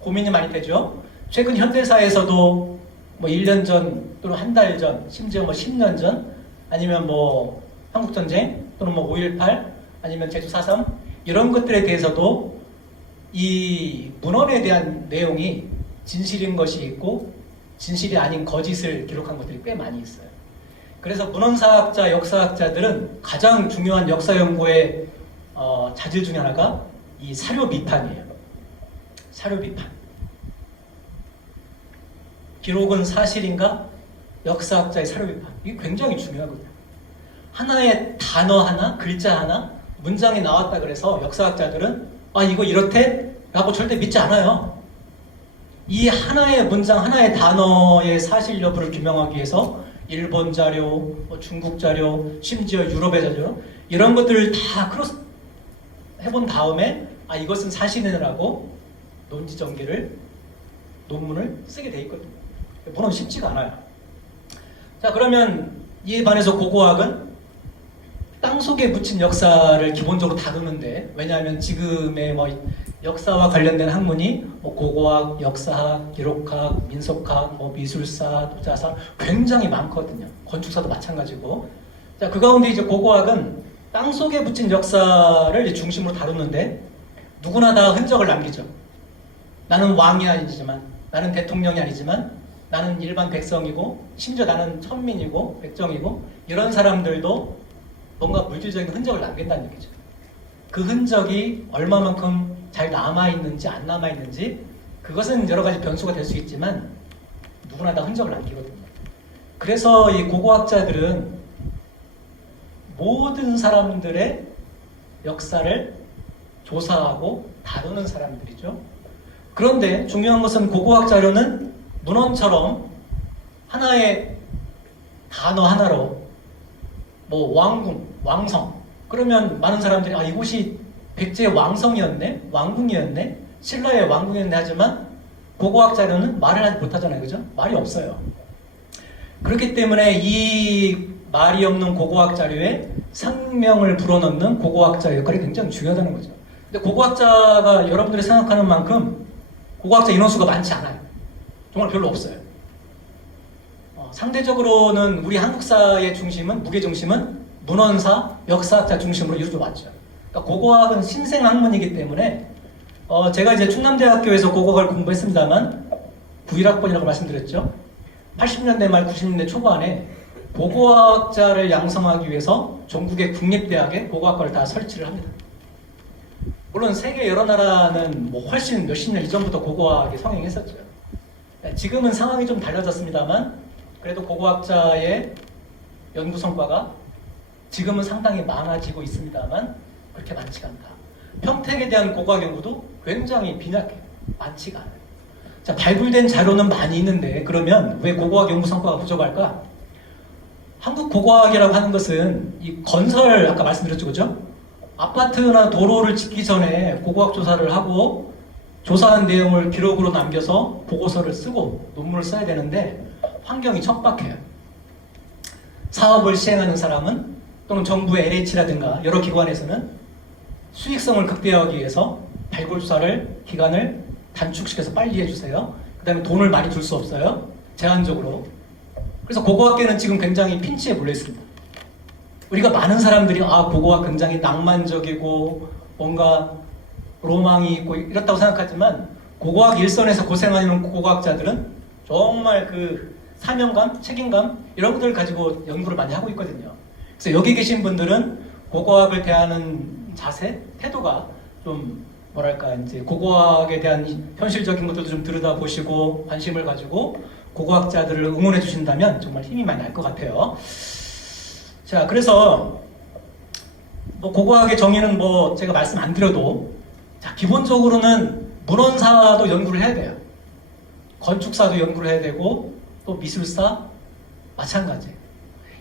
고민이 많이 되죠. 최근 현대사에서도 뭐 1년 전 또는 한 달 전, 심지어 뭐 10년 전, 아니면 뭐 한국전쟁 또는 뭐 5.18 아니면 제주 4.3 이런 것들에 대해서도 이 문헌에 대한 내용이 진실인 것이 있고 진실이 아닌 거짓을 기록한 것들이 꽤 많이 있어요. 그래서 문헌사학자, 역사학자들은 가장 중요한 역사 연구의 자질 중에 하나가 이 사료 비판이에요. 사료 비판. 기록은 사실인가? 역사학자의 사료 비판. 이게 굉장히 중요하거든요. 하나의 단어 하나, 글자 하나, 문장이 나왔다 그래서 역사학자들은 아 이거 이렇대? 라고 절대 믿지 않아요. 이 하나의 문장, 하나의 단어의 사실 여부를 규명하기 위해서 일본 자료, 중국 자료, 심지어 유럽의 자료 이런 것들을 다 크로스 해본 다음에 아 이것은 사실이라고 논지 전개를 논문을 쓰게 돼 있거든요. 물론 쉽지가 않아요. 자 그러면 이에 반해서 고고학은 땅속에 묻힌 역사를 기본적으로 다루는데 왜냐하면 지금의 뭐 역사와 관련된 학문이 뭐 고고학, 역사학, 기록학, 민속학, 뭐 미술사, 도자사 굉장히 많거든요. 건축사도 마찬가지고. 자, 그 가운데 이제 고고학은 땅속에 묻힌 역사를 이제 중심으로 다루는데 누구나 다 흔적을 남기죠. 나는 왕이 아니지만, 나는 대통령이 아니지만, 나는 일반 백성이고, 심지어 나는 천민이고, 백정이고 이런 사람들도 뭔가 물질적인 흔적을 남긴다는 얘기죠. 그 흔적이 얼마만큼 잘 남아있는지 안 남아있는지 그것은 여러 가지 변수가 될 수 있지만 누구나 다 흔적을 남기거든요. 그래서 이 고고학자들은 모든 사람들의 역사를 조사하고 다루는 사람들이죠. 그런데 중요한 것은 고고학 자료는 문헌처럼 하나의 단어 하나로 뭐 왕궁, 왕성 그러면 많은 사람들이 아 이곳이 백제의 왕성이었네, 왕궁이었네, 신라의 왕궁이었네 하지만 고고학 자료는 말을 하지 못하잖아요, 그죠? 말이 없어요. 그렇기 때문에 이 말이 없는 고고학 자료에 상명을 불어넣는 고고학자 역할이 굉장히 중요하다는 거죠. 근데 고고학자가 여러분들이 생각하는 만큼 고고학자 인원수가 많지 않아요. 정말 별로 없어요. 상대적으로는 우리 한국사의 중심은, 무게 중심은 문헌사, 역사학자 중심으로 이루어져 왔죠. 그러니까 고고학은 신생 학문이기 때문에 제가 이제 충남대학교에서 고고학을 공부했습니다만 91학번이라고 말씀드렸죠. 80년대 말 90년대 초반에 고고학자를 양성하기 위해서 전국의 국립대학에 고고학과를 다 설치를 합니다. 물론 세계 여러 나라는 뭐 훨씬 몇십 년 이전부터 고고학이 성행했었죠. 지금은 상황이 좀 달라졌습니다만 그래도 고고학자의 연구 성과가 지금은 상당히 많아지고 있습니다만 그렇게 많지가 않다. 평택에 대한 고고학 연구도 굉장히 빈약해요. 많지가 않아요. 자, 발굴된 자료는 많이 있는데 그러면 왜 고고학 연구 성과가 부족할까? 한국 고고학이라고 하는 것은 이 건설, 아까 말씀드렸죠, 그죠? 아파트나 도로를 짓기 전에 고고학 조사를 하고 조사한 내용을 기록으로 남겨서 보고서를 쓰고 논문을 써야 되는데 환경이 척박해요. 사업을 시행하는 사람은 또는 정부의 LH라든가 여러 기관에서는 수익성을 극대화하기 위해서 발굴 조사를 기간을 단축시켜서 빨리 해주세요. 그 다음에 돈을 많이 줄 수 없어요. 제한적으로. 그래서 고고학계는 지금 굉장히 핀치에 몰려 있습니다. 우리가 많은 사람들이 고고학 굉장히 낭만적이고 뭔가 로망이 있고 이렇다고 생각하지만 고고학 일선에서 고생하는 고고학자들은 정말 그 사명감, 책임감 이런 것들을 가지고 연구를 많이 하고 있거든요. 그래서 여기 계신 분들은 고고학을 대하는 자세, 태도가 좀 뭐랄까 이제 고고학에 대한 현실적인 것들도 좀 들여다보시고 관심을 가지고 고고학자들을 응원해 주신다면 정말 힘이 많이 날 것 같아요. 자, 그래서 뭐 고고학의 정의는 뭐 제가 말씀 안 드려도 자, 기본적으로는 문헌사도 연구를 해야 돼요. 건축사도 연구를 해야 되고 또 미술사 마찬가지예요.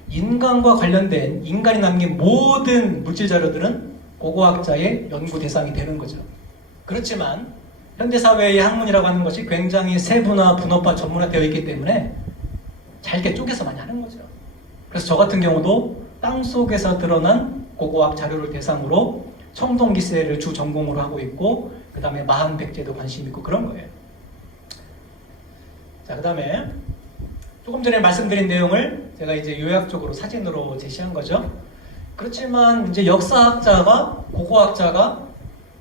인간과 관련된 인간이 남긴 모든 물질 자료들은 고고학자의 연구 대상이 되는 거죠. 그렇지만 현대사회의 학문이라고 하는 것이 굉장히 세분화, 분업화, 전문화되어 있기 때문에 잘게 쪼개서 많이 하는 거죠. 그래서 저 같은 경우도 땅속에서 드러난 고고학 자료를 대상으로 청동기세를 주 전공으로 하고 있고 그 다음에 마한백제도 관심 있고 그런 거예요. 자, 그 다음에 조금 전에 말씀드린 내용을 제가 이제 요약적으로 사진으로 제시한 거죠. 그렇지만 이제 역사학자가, 고고학자가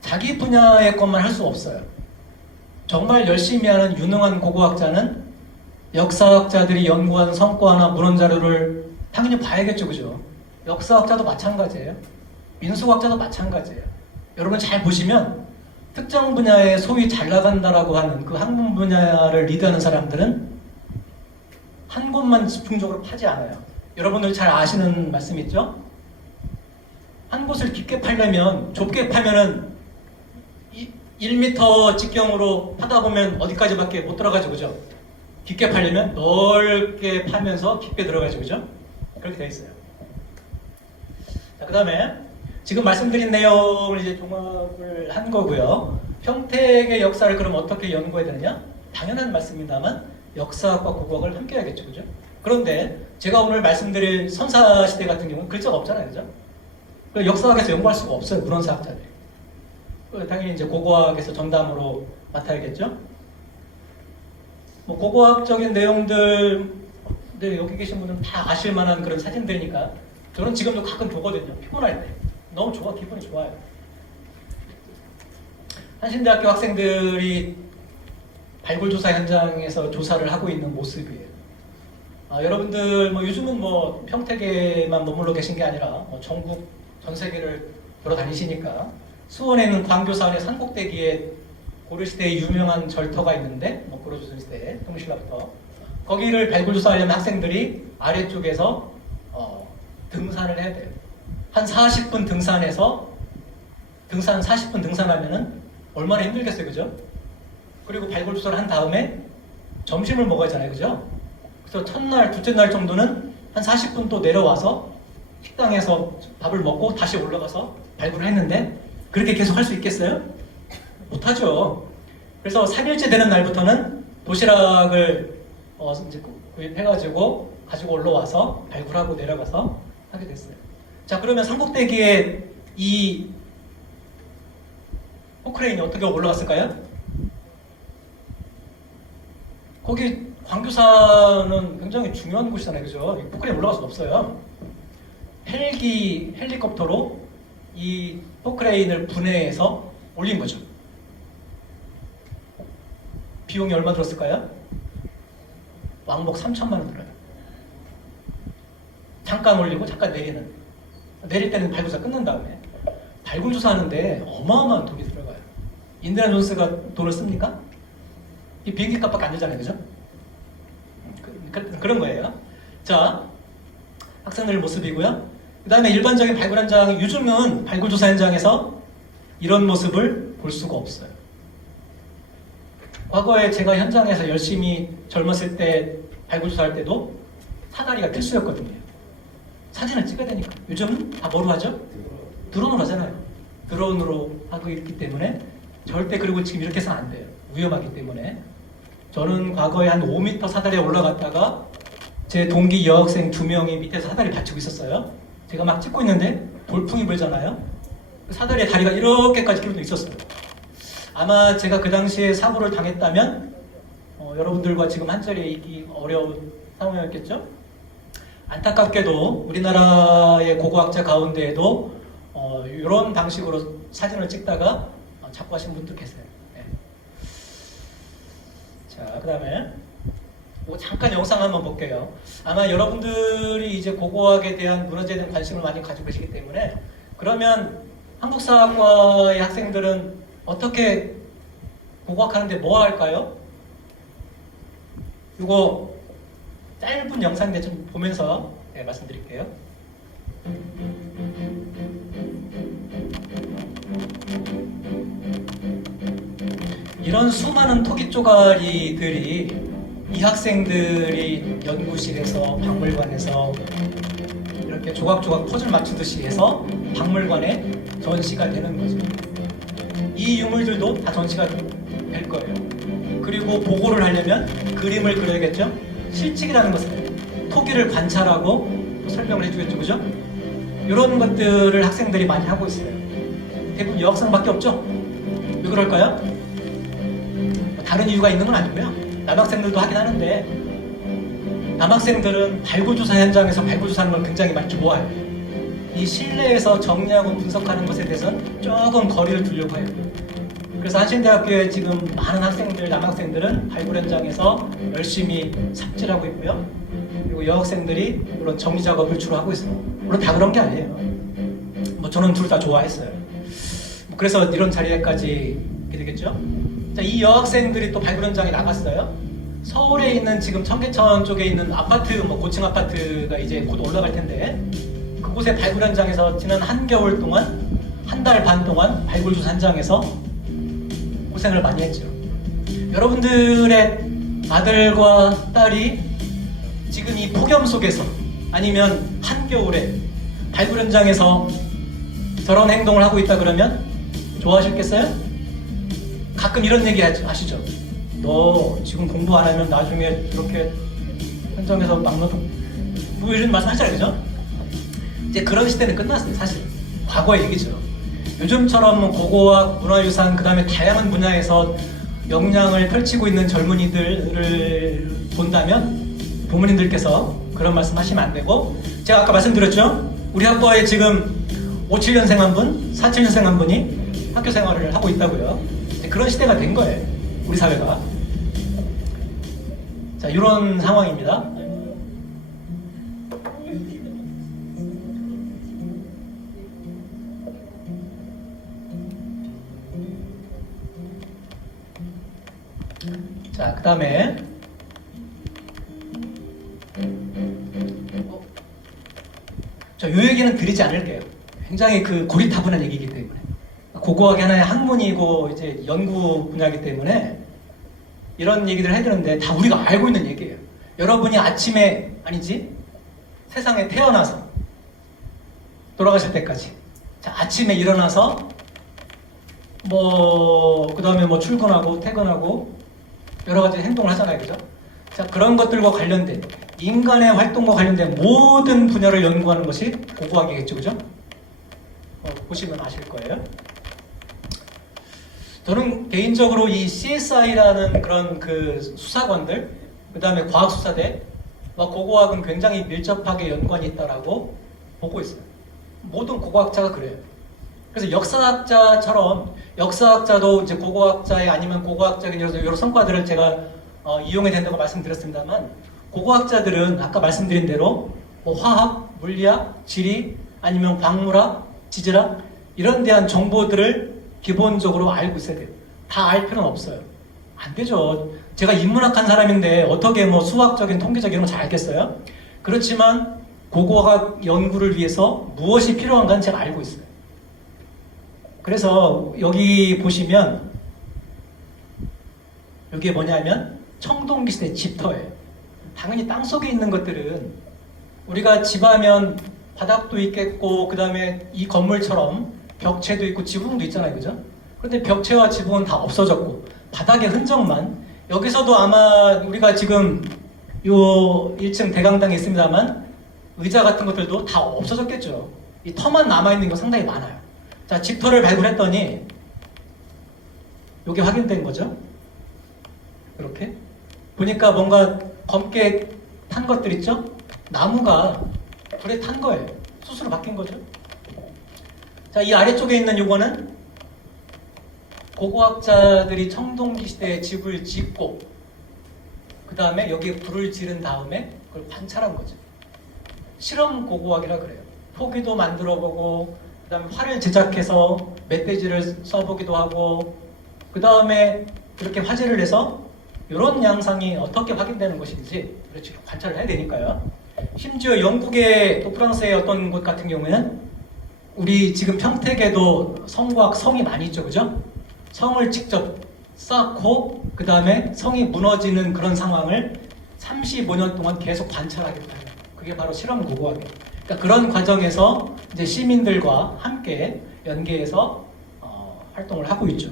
자기 분야의 것만 할 수 없어요. 정말 열심히 하는 유능한 고고학자는 역사학자들이 연구한 성과나 문헌 자료를 당연히 봐야겠죠, 그죠? 역사학자도 마찬가지예요. 민속학자도 마찬가지예요. 여러분 잘 보시면 특정 분야에 소위 잘 나간다라고 하는 그 학문 분야를 리드하는 사람들은 한 곳만 집중적으로 파지 않아요. 여러분들 잘 아시는 말씀 있죠? 한 곳을 깊게 파려면, 좁게 파면은 1m 직경으로 파다 보면 어디까지밖에 못 들어가죠, 그죠? 깊게 파려면 넓게 파면서 깊게 들어가죠, 그죠? 그렇게 되어 있어요. 자, 그 다음에 지금 말씀드린 내용을 이제 종합을 한 거고요. 평택의 역사를 그럼 어떻게 연구해야 되느냐? 당연한 말씀입니다만 역사학과 국어학을 함께 해야겠죠, 그죠? 그런데 제가 오늘 말씀드릴 선사시대 같은 경우는 글자가 없잖아요, 그죠? 역사학에서 연구할 수가 없어요, 문헌사학자들이. 당연히 이제 고고학에서 전담으로 맡아야겠죠? 뭐 고고학적인 내용들, 네, 여기 계신 분들은 다 아실 만한 그런 사진들이니까 저는 지금도 가끔 보거든요. 피곤할 때. 너무 좋아, 기분이 좋아요. 한신대학교 학생들이 발굴조사 현장에서 조사를 하고 있는 모습이에요. 여러분들 뭐 요즘은 뭐 평택에만 머물러 계신 게 아니라 뭐 전국 전 세계를 돌아다니시니까 수원에 있는 광교사원의 산꼭대기에 고려시대의 유명한 절터가 있는데 뭐 고려조선시대 통신라부터 거기를 발굴조사하려면 학생들이 아래쪽에서 등산을 해야 돼요. 한 40분 등산해서 40분 등산하면은 얼마나 힘들겠어요, 그죠? 그리고 발굴조사를 한 다음에 점심을 먹어야 하잖아요, 그죠? 그래서 첫날, 둘째 날 정도는 한 40분 또 내려와서 식당에서 밥을 먹고 다시 올라가서 발굴을 했는데 그렇게 계속 할 수 있겠어요? 못하죠. 그래서 3일째 되는 날부터는 도시락을 이제 구입해가지고 가지고 올라와서 발굴하고 내려가서 하게 됐어요. 자, 그러면 산꼭대기에 이 포크레인이 어떻게 올라갔을까요? 거기 광교사는 굉장히 중요한 곳이잖아요, 그죠? 포크레인 올라갈 수 없어요. 헬리콥터로 이 포크레인을 분해해서 올린 거죠. 비용이 얼마 들었을까요? 왕복 3천만 원 들어요. 잠깐 올리고 잠깐 내리는. 내릴 때는 발굴조사 끝난 다음에 발굴조사 하는데 어마어마한 돈이 들어가요. 인디아나 존스가 돈을 씁니까? 이 비행기 값밖에 안 들잖아요, 그죠? 그런 거예요. 자, 학생들 모습이고요. 그 다음에 일반적인 발굴 현장, 요즘은 발굴조사 현장에서 이런 모습을 볼 수가 없어요. 과거에 제가 현장에서 열심히 젊었을 때 발굴조사할 때도 사다리가 필수였거든요. 사진을 찍어야 되니까. 요즘은 다 뭐로 하죠? 드론으로 하잖아요. 드론으로 하고 있기 때문에 절대, 그리고 지금 이렇게 해서는 안 돼요. 위험하기 때문에. 저는 과거에 한 5m 사다리에 올라갔다가 제 동기 여학생 2명이 밑에서 사다리 받치고 있었어요. 제가 막 찍고 있는데 돌풍이 불잖아요. 사다리에 다리가 이렇게까지 길어도 있었어요. 아마 제가 그 당시에 사고를 당했다면 여러분들과 지금 한 자리에 있기 어려운 상황이었겠죠? 안타깝게도 우리나라의 고고학자 가운데에도 이런 방식으로 사진을 찍다가 자꾸 하신 분들 계세요. 네. 자, 그 다음에 잠깐 영상 한번 볼게요. 아마 여러분들이 이제 고고학에 대한 문화재에 대한 관심을 많이 가지고 계시기 때문에, 그러면 한국사학과의 학생들은 어떻게 고고학하는데 뭐 할까요? 이거 짧은 영상인데 좀 보면서 말씀드릴게요. 이런 수많은 토기 쪼가리들이 이 학생들이 연구실에서 박물관에서 이렇게 조각조각 퍼즐 맞추듯이 해서 박물관에 전시가 되는 거죠. 이 유물들도 다 전시가 될 거예요. 그리고 보고를 하려면 그림을 그려야겠죠. 실측이라는 것은 토기를 관찰하고 또 설명을 해주겠죠, 그죠? 이런 것들을 학생들이 많이 하고 있어요. 대부분 여학생밖에 없죠? 왜 그럴까요? 다른 이유가 있는 건 아니고요. 남학생들도 하긴 하는데 남학생들은 발굴조사 현장에서 발굴조사하는 걸 굉장히 많이 좋아해요. 이 실내에서 정리하고 분석하는 것에 대해서는 조금 거리를 두려고 해요. 그래서 한신대학교에 지금 많은 학생들, 남학생들은 발굴 현장에서 열심히 삽질하고 있고요. 그리고 여학생들이 이런 정리 작업을 주로 하고 있어요. 물론 다 그런 게 아니에요. 뭐 저는 둘 다 좋아했어요. 그래서 이런 자리에까지 있게 되겠죠. 자, 이 여학생들이 또 발굴 현장에 나갔어요. 서울에 있는 지금 청계천 쪽에 있는 아파트, 뭐 고층 아파트가 이제 곧 올라갈 텐데 그곳의 발굴 현장에서 지난 한겨울 동안 한 달 반 동안 발굴조사 현장에서 고생을 많이 했죠. 여러분들의 아들과 딸이 지금 이 폭염 속에서 아니면 한겨울에 발굴 현장에서 저런 행동을 하고 있다 그러면 좋아하셨겠어요? 가끔 이런 얘기 하시죠. 너 지금 공부 안 하면 나중에 이렇게 현장에서 막노동 뭐 이런 말씀 하잖아요, 그죠? 이제 그런 시대는 끝났어요, 사실. 과거의 얘기죠. 요즘처럼 고고학, 문화유산, 그 다음에 다양한 분야에서 역량을 펼치고 있는 젊은이들을 본다면 부모님들께서 그런 말씀 하시면 안 되고, 제가 아까 말씀드렸죠? 우리 학과에 지금 57년생 한 분, 47년생 한 분이 학교 생활을 하고 있다고요. 그런 시대가 된 거예요, 우리 사회가. 자, 이런 상황입니다. 자, 그 다음에 저 요 얘기는 드리지 않을게요. 굉장히 그 고리타분한 얘기이기 때문에, 고고학이 하나의 학문이고 이제 연구 분야이기 때문에 이런 얘기들을 해드는데 다 우리가 알고 있는 얘기예요. 여러분이 아침에, 아니지, 세상에 태어나서 돌아가실 때까지, 자, 아침에 일어나서 그 다음에 뭐 출근하고 퇴근하고 여러 가지 행동을 하잖아요, 그죠? 자, 그런 것들과 관련된, 인간의 활동과 관련된 모든 분야를 연구하는 것이 고고학이겠죠, 그죠? 보시면 아실 거예요. 저는 개인적으로 이 CSI라는 그런 그 수사관들, 그 다음에 과학수사대와 고고학은 굉장히 밀접하게 연관이 있다라고 보고 있어요. 모든 고고학자가 그래요. 그래서 역사학자처럼, 역사학자도 이제 고고학자의 아니면 고고학적인 여러 성과들을 제가 이용해야 된다고 말씀드렸습니다만, 고고학자들은 아까 말씀드린 대로 뭐 화학, 물리학, 지리, 아니면 광물학, 지질학 이런 대한 정보들을 기본적으로 알고 있어야 돼요. 다 알 필요는 없어요. 안 되죠. 제가 인문학한 사람인데 어떻게 뭐 수학적인 통계적인 이런 거 잘 알겠어요? 그렇지만 고고학 연구를 위해서 무엇이 필요한가는 제가 알고 있어요. 그래서 여기 보시면 여기에 뭐냐면 청동기 시대 집터예요. 당연히 땅속에 있는 것들은 우리가 집하면 바닥도 있겠고 그 다음에 이 건물처럼 벽체도 있고 지붕도 있잖아요, 그죠? 그런데 벽체와 지붕은 다 없어졌고 바닥의 흔적만, 여기서도 아마 우리가 지금 요 1층 대강당에 있습니다만 의자 같은 것들도 다 없어졌겠죠. 이 터만 남아있는 거 상당히 많아요. 자, 집터를 발굴했더니 이게 확인된 거죠. 이렇게 보니까 뭔가 검게 탄 것들 있죠? 나무가 불에 탄 거예요. 수수로 바뀐 거죠. 자, 이 아래쪽에 있는 요거는 고고학자들이 청동기 시대에 집을 짓고 그 다음에 여기에 불을 지른 다음에 그걸 관찰한 거죠. 실험 고고학이라 그래요. 토기도 만들어보고 그 다음에 활을 제작해서 멧돼지를 써보기도 하고 그 다음에 이렇게 화제를 내서 이런 양상이 어떻게 확인되는 것인지 그렇지 관찰을 해야 되니까요. 심지어 영국의 또 프랑스의 어떤 곳 같은 경우에는 우리 지금 평택에도 성곽 성이 많이 있죠, 그죠? 성을 직접 쌓고 그 다음에 성이 무너지는 그런 상황을 35년 동안 계속 관찰하겠다는, 그게 바로 실험 고고학이에요. 그러니까 그런 과정에서 이제 시민들과 함께 연계해서 활동을 하고 있죠.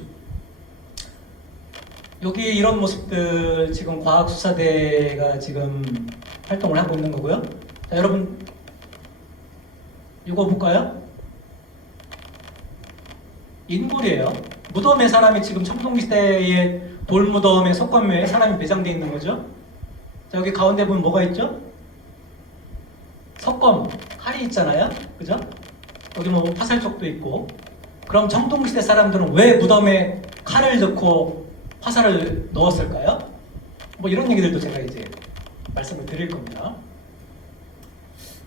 여기 이런 모습들 지금 과학수사대가 지금 활동을 하고 있는 거고요. 자, 여러분 이거 볼까요? 인굴이에요. 무덤에 사람이 지금 청동시대의 돌무덤에 석관묘에 사람이 매장되어 있는 거죠. 자, 여기 가운데 보면 뭐가 있죠? 석검, 칼이 있잖아요, 그죠? 여기 뭐 화살촉도 있고. 그럼 청동시대 사람들은 왜 무덤에 칼을 넣고 화살을 넣었을까요? 뭐 이런 얘기들도 제가 이제 말씀을 드릴 겁니다.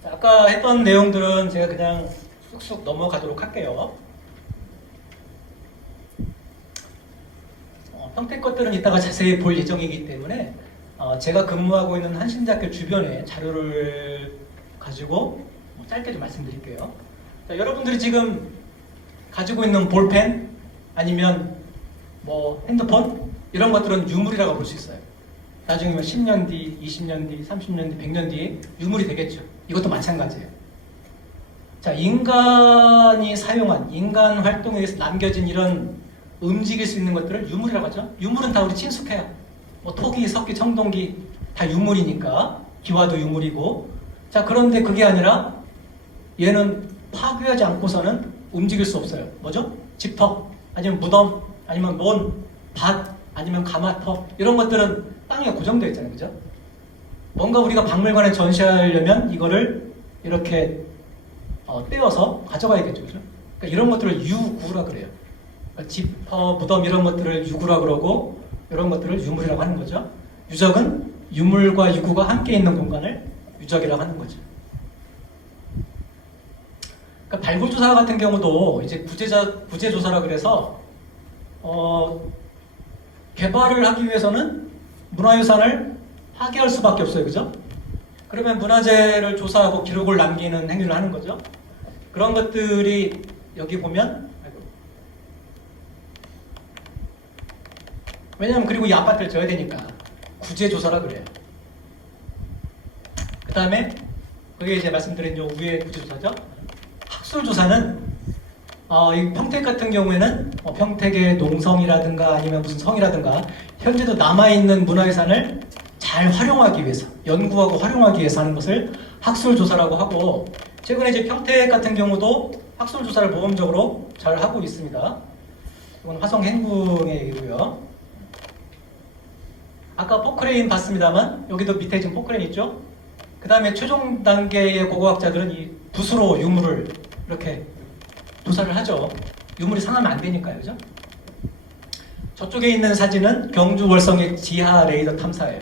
자, 아까 했던 내용들은 제가 그냥 쑥쑥 넘어가도록 할게요. 평택 것들은 이따가 자세히 볼 예정이기 때문에 제가 근무하고 있는 한신대학교 주변의 자료를 가지고 짧게 좀 말씀드릴게요. 자, 여러분들이 지금 가지고 있는 볼펜 아니면 뭐 핸드폰 이런 것들은 유물이라고 볼 수 있어요. 나중에 10년 뒤, 20년 뒤, 30년 뒤, 100년 뒤에 유물이 되겠죠. 이것도 마찬가지예요. 자, 인간이 사용한 인간 활동에 의해서 남겨진 이런 움직일 수 있는 것들을 유물이라고 하죠. 유물은 다 우리 친숙해요. 뭐 토기, 석기, 청동기 다 유물이니까 기와도 유물이고. 자, 그런데 그게 아니라 얘는 파괴하지 않고서는 움직일 수 없어요. 뭐죠? 지퍼, 아니면 무덤, 아니면 논, 밭, 아니면 가마터 이런 것들은 땅에 고정되어 있잖아요. 그죠? 뭔가 우리가 박물관에 전시하려면 이거를 이렇게 떼어서 가져가야겠죠. 그죠? 그러니까 이런 것들을 유구라 그래요. 그러니까 지퍼, 무덤 이런 것들을 유구라 그러고 이런 것들을 유물이라고 하는 거죠. 유적은 유물과 유구가 함께 있는 공간을 유적이라고 하는 거죠. 그러니까 발굴조사 같은 경우도 이제 구제조사라 그래서 개발을 하기 위해서는 문화유산을 파괴할 수밖에 없어요. 그죠? 그러면 문화재를 조사하고 기록을 남기는 행위를 하는 거죠. 그런 것들이 여기 보면 왜냐하면 그리고 이 아파트를 져야 되니까 구제조사라 그래요. 그 다음에 그게 이제 말씀드린 요 위에 구제조사죠. 학술조사는 이 평택 같은 경우에는 평택의 농성이라든가 아니면 무슨 성이라든가 현재도 남아있는 문화유산을 잘 활용하기 위해서 연구하고 활용하기 위해서 하는 것을 학술조사라고 하고 최근에 이제 평택 같은 경우도 학술조사를 모범적으로 잘 하고 있습니다. 이건 화성 행궁의 얘기고요. 아까 포크레인 봤습니다만 여기도 밑에 지금 포크레인 있죠? 그 다음에 최종 단계의 고고학자들은 이 붓으로 유물을 이렇게 조사를 하죠. 유물이 상하면 안 되니까요. 그죠? 저쪽에 있는 사진은 경주 월성의 지하 레이더 탐사예요.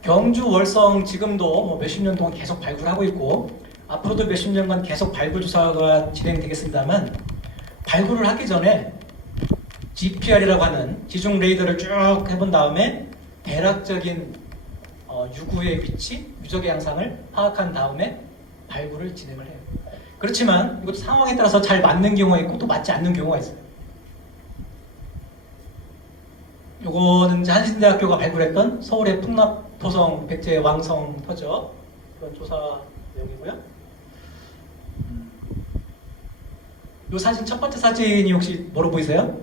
경주 월성 지금도 뭐 몇십 년 동안 계속 발굴하고 있고 앞으로도 몇십 년간 계속 발굴 조사가 진행되겠습니다만 발굴을 하기 전에 GPR이라고 하는 지중 레이더를 쭉 해본 다음에 대략적인 유구의 위치, 유적의 양상을 파악한 다음에 발굴을 진행을 해요. 그렇지만 이것도 상황에 따라서 잘 맞는 경우가 있고 또 맞지 않는 경우가 있어요. 요거는 이제 한신대학교가 발굴했던 서울의 풍납토성 백제 왕성 터죠. 그런 조사 내용이고요. 요 사진 첫 번째 사진이 혹시 뭐로 보이세요?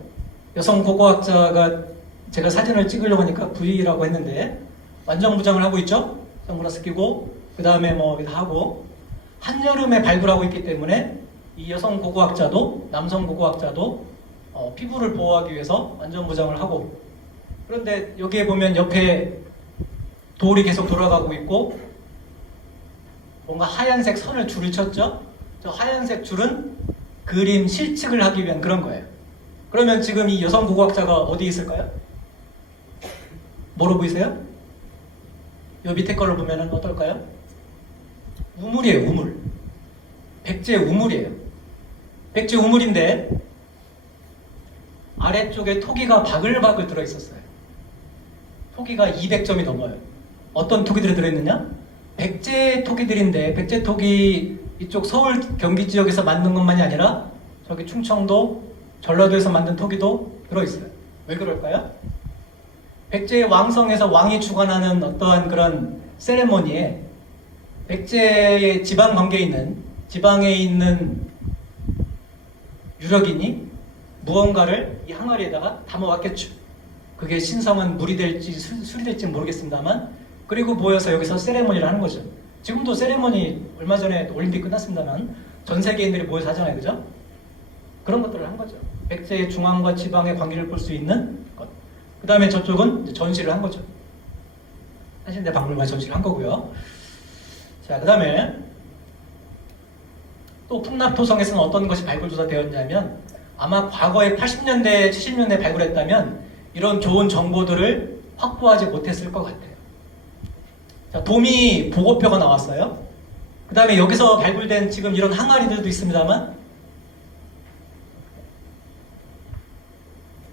여성 고고학자가 제가 사진을 찍으려고 하니까 V라고 했는데 완전 무장을 하고 있죠? 선글라스 끼고 그 다음에 뭐 하고 한여름에 발굴하고 있기 때문에 이 여성 고고학자도 남성 고고학자도 피부를 보호하기 위해서 완전 무장을 하고 그런데 여기에 보면 옆에 돌이 계속 돌아가고 있고 뭔가 하얀색 선을 줄을 쳤죠? 저 하얀색 줄은 그림 실측을 하기 위한 그런 거예요. 그러면 지금 이 여성 고고학자가 어디 있을까요? 뭐로 보이세요? 요 밑에 거를 보면 어떨까요? 우물이에요. 우물. 백제 우물이에요. 백제 우물인데 아래쪽에 토기가 바글바글 들어있었어요. 토기가 200점이 넘어요. 어떤 토기들이 들어있느냐? 백제 토기들인데 백제 토기 이쪽 서울 경기 지역에서 만든 것만이 아니라 저기 충청도 전라도에서 만든 토기도 들어있어요. 왜 그럴까요? 백제의 왕성에서 왕이 주관하는 어떠한 그런 세레모니에 백제의 지방 관계에 있는 지방에 있는 유력인이 무언가를 이 항아리에다가 담아왔겠죠. 그게 신성한 물이 될지 술이 될지 모르겠습니다만 그리고 모여서 여기서 세레모니를 하는 거죠. 지금도 세레모니 얼마 전에 올림픽 끝났습니다만 전 세계인들이 모여서 하잖아요. 그죠? 그런 것들을 한 거죠. 백제의 중앙과 지방의 관계를 볼 수 있는 것. 그 다음에 저쪽은 이제 전시를 한 거죠. 한신대 박물관 전시를 한 거고요. 자, 그 다음에 또 풍납토성에서는 어떤 것이 발굴조사되었냐면 아마 과거에 80년대, 70년대에 발굴했다면 이런 좋은 정보들을 확보하지 못했을 것 같아요. 자, 도미 보고표가 나왔어요. 그 다음에 여기서 발굴된 지금 이런 항아리들도 있습니다만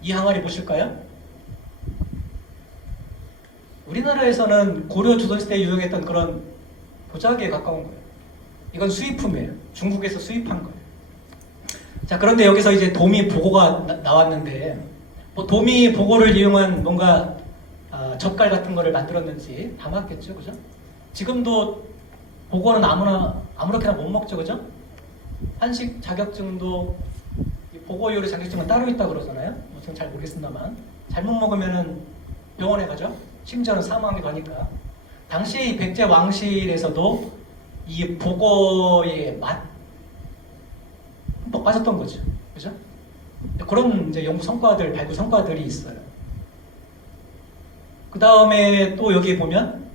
이 항아리 보실까요? 우리나라에서는 고려 조선시대에 유행했던 그런 도자기에 가까운 거예요. 이건 수입품이에요. 중국에서 수입한 거예요. 자, 그런데 여기서 이제 도미 보고가 나왔는데 뭐 도미 보고를 이용한 뭔가 젓갈 같은 거를 만들었는지 담았겠죠, 그죠? 지금도 보고는 아무렇게나 못 먹죠, 그죠? 한식 자격증도 보고 요리 자격증은 따로 있다 그러잖아요. 뭐 저는 잘 모르겠습니다만 잘못 먹으면은 병원에 가죠. 심지어는 사망하기도 하니까. 당시 이 백제 왕실에서도 이 보고의 맛 흠뻑 빠졌던 거죠, 그죠? 그런 이제 연구 성과들, 발굴 성과들이 있어요. 그 다음에 또 여기 보면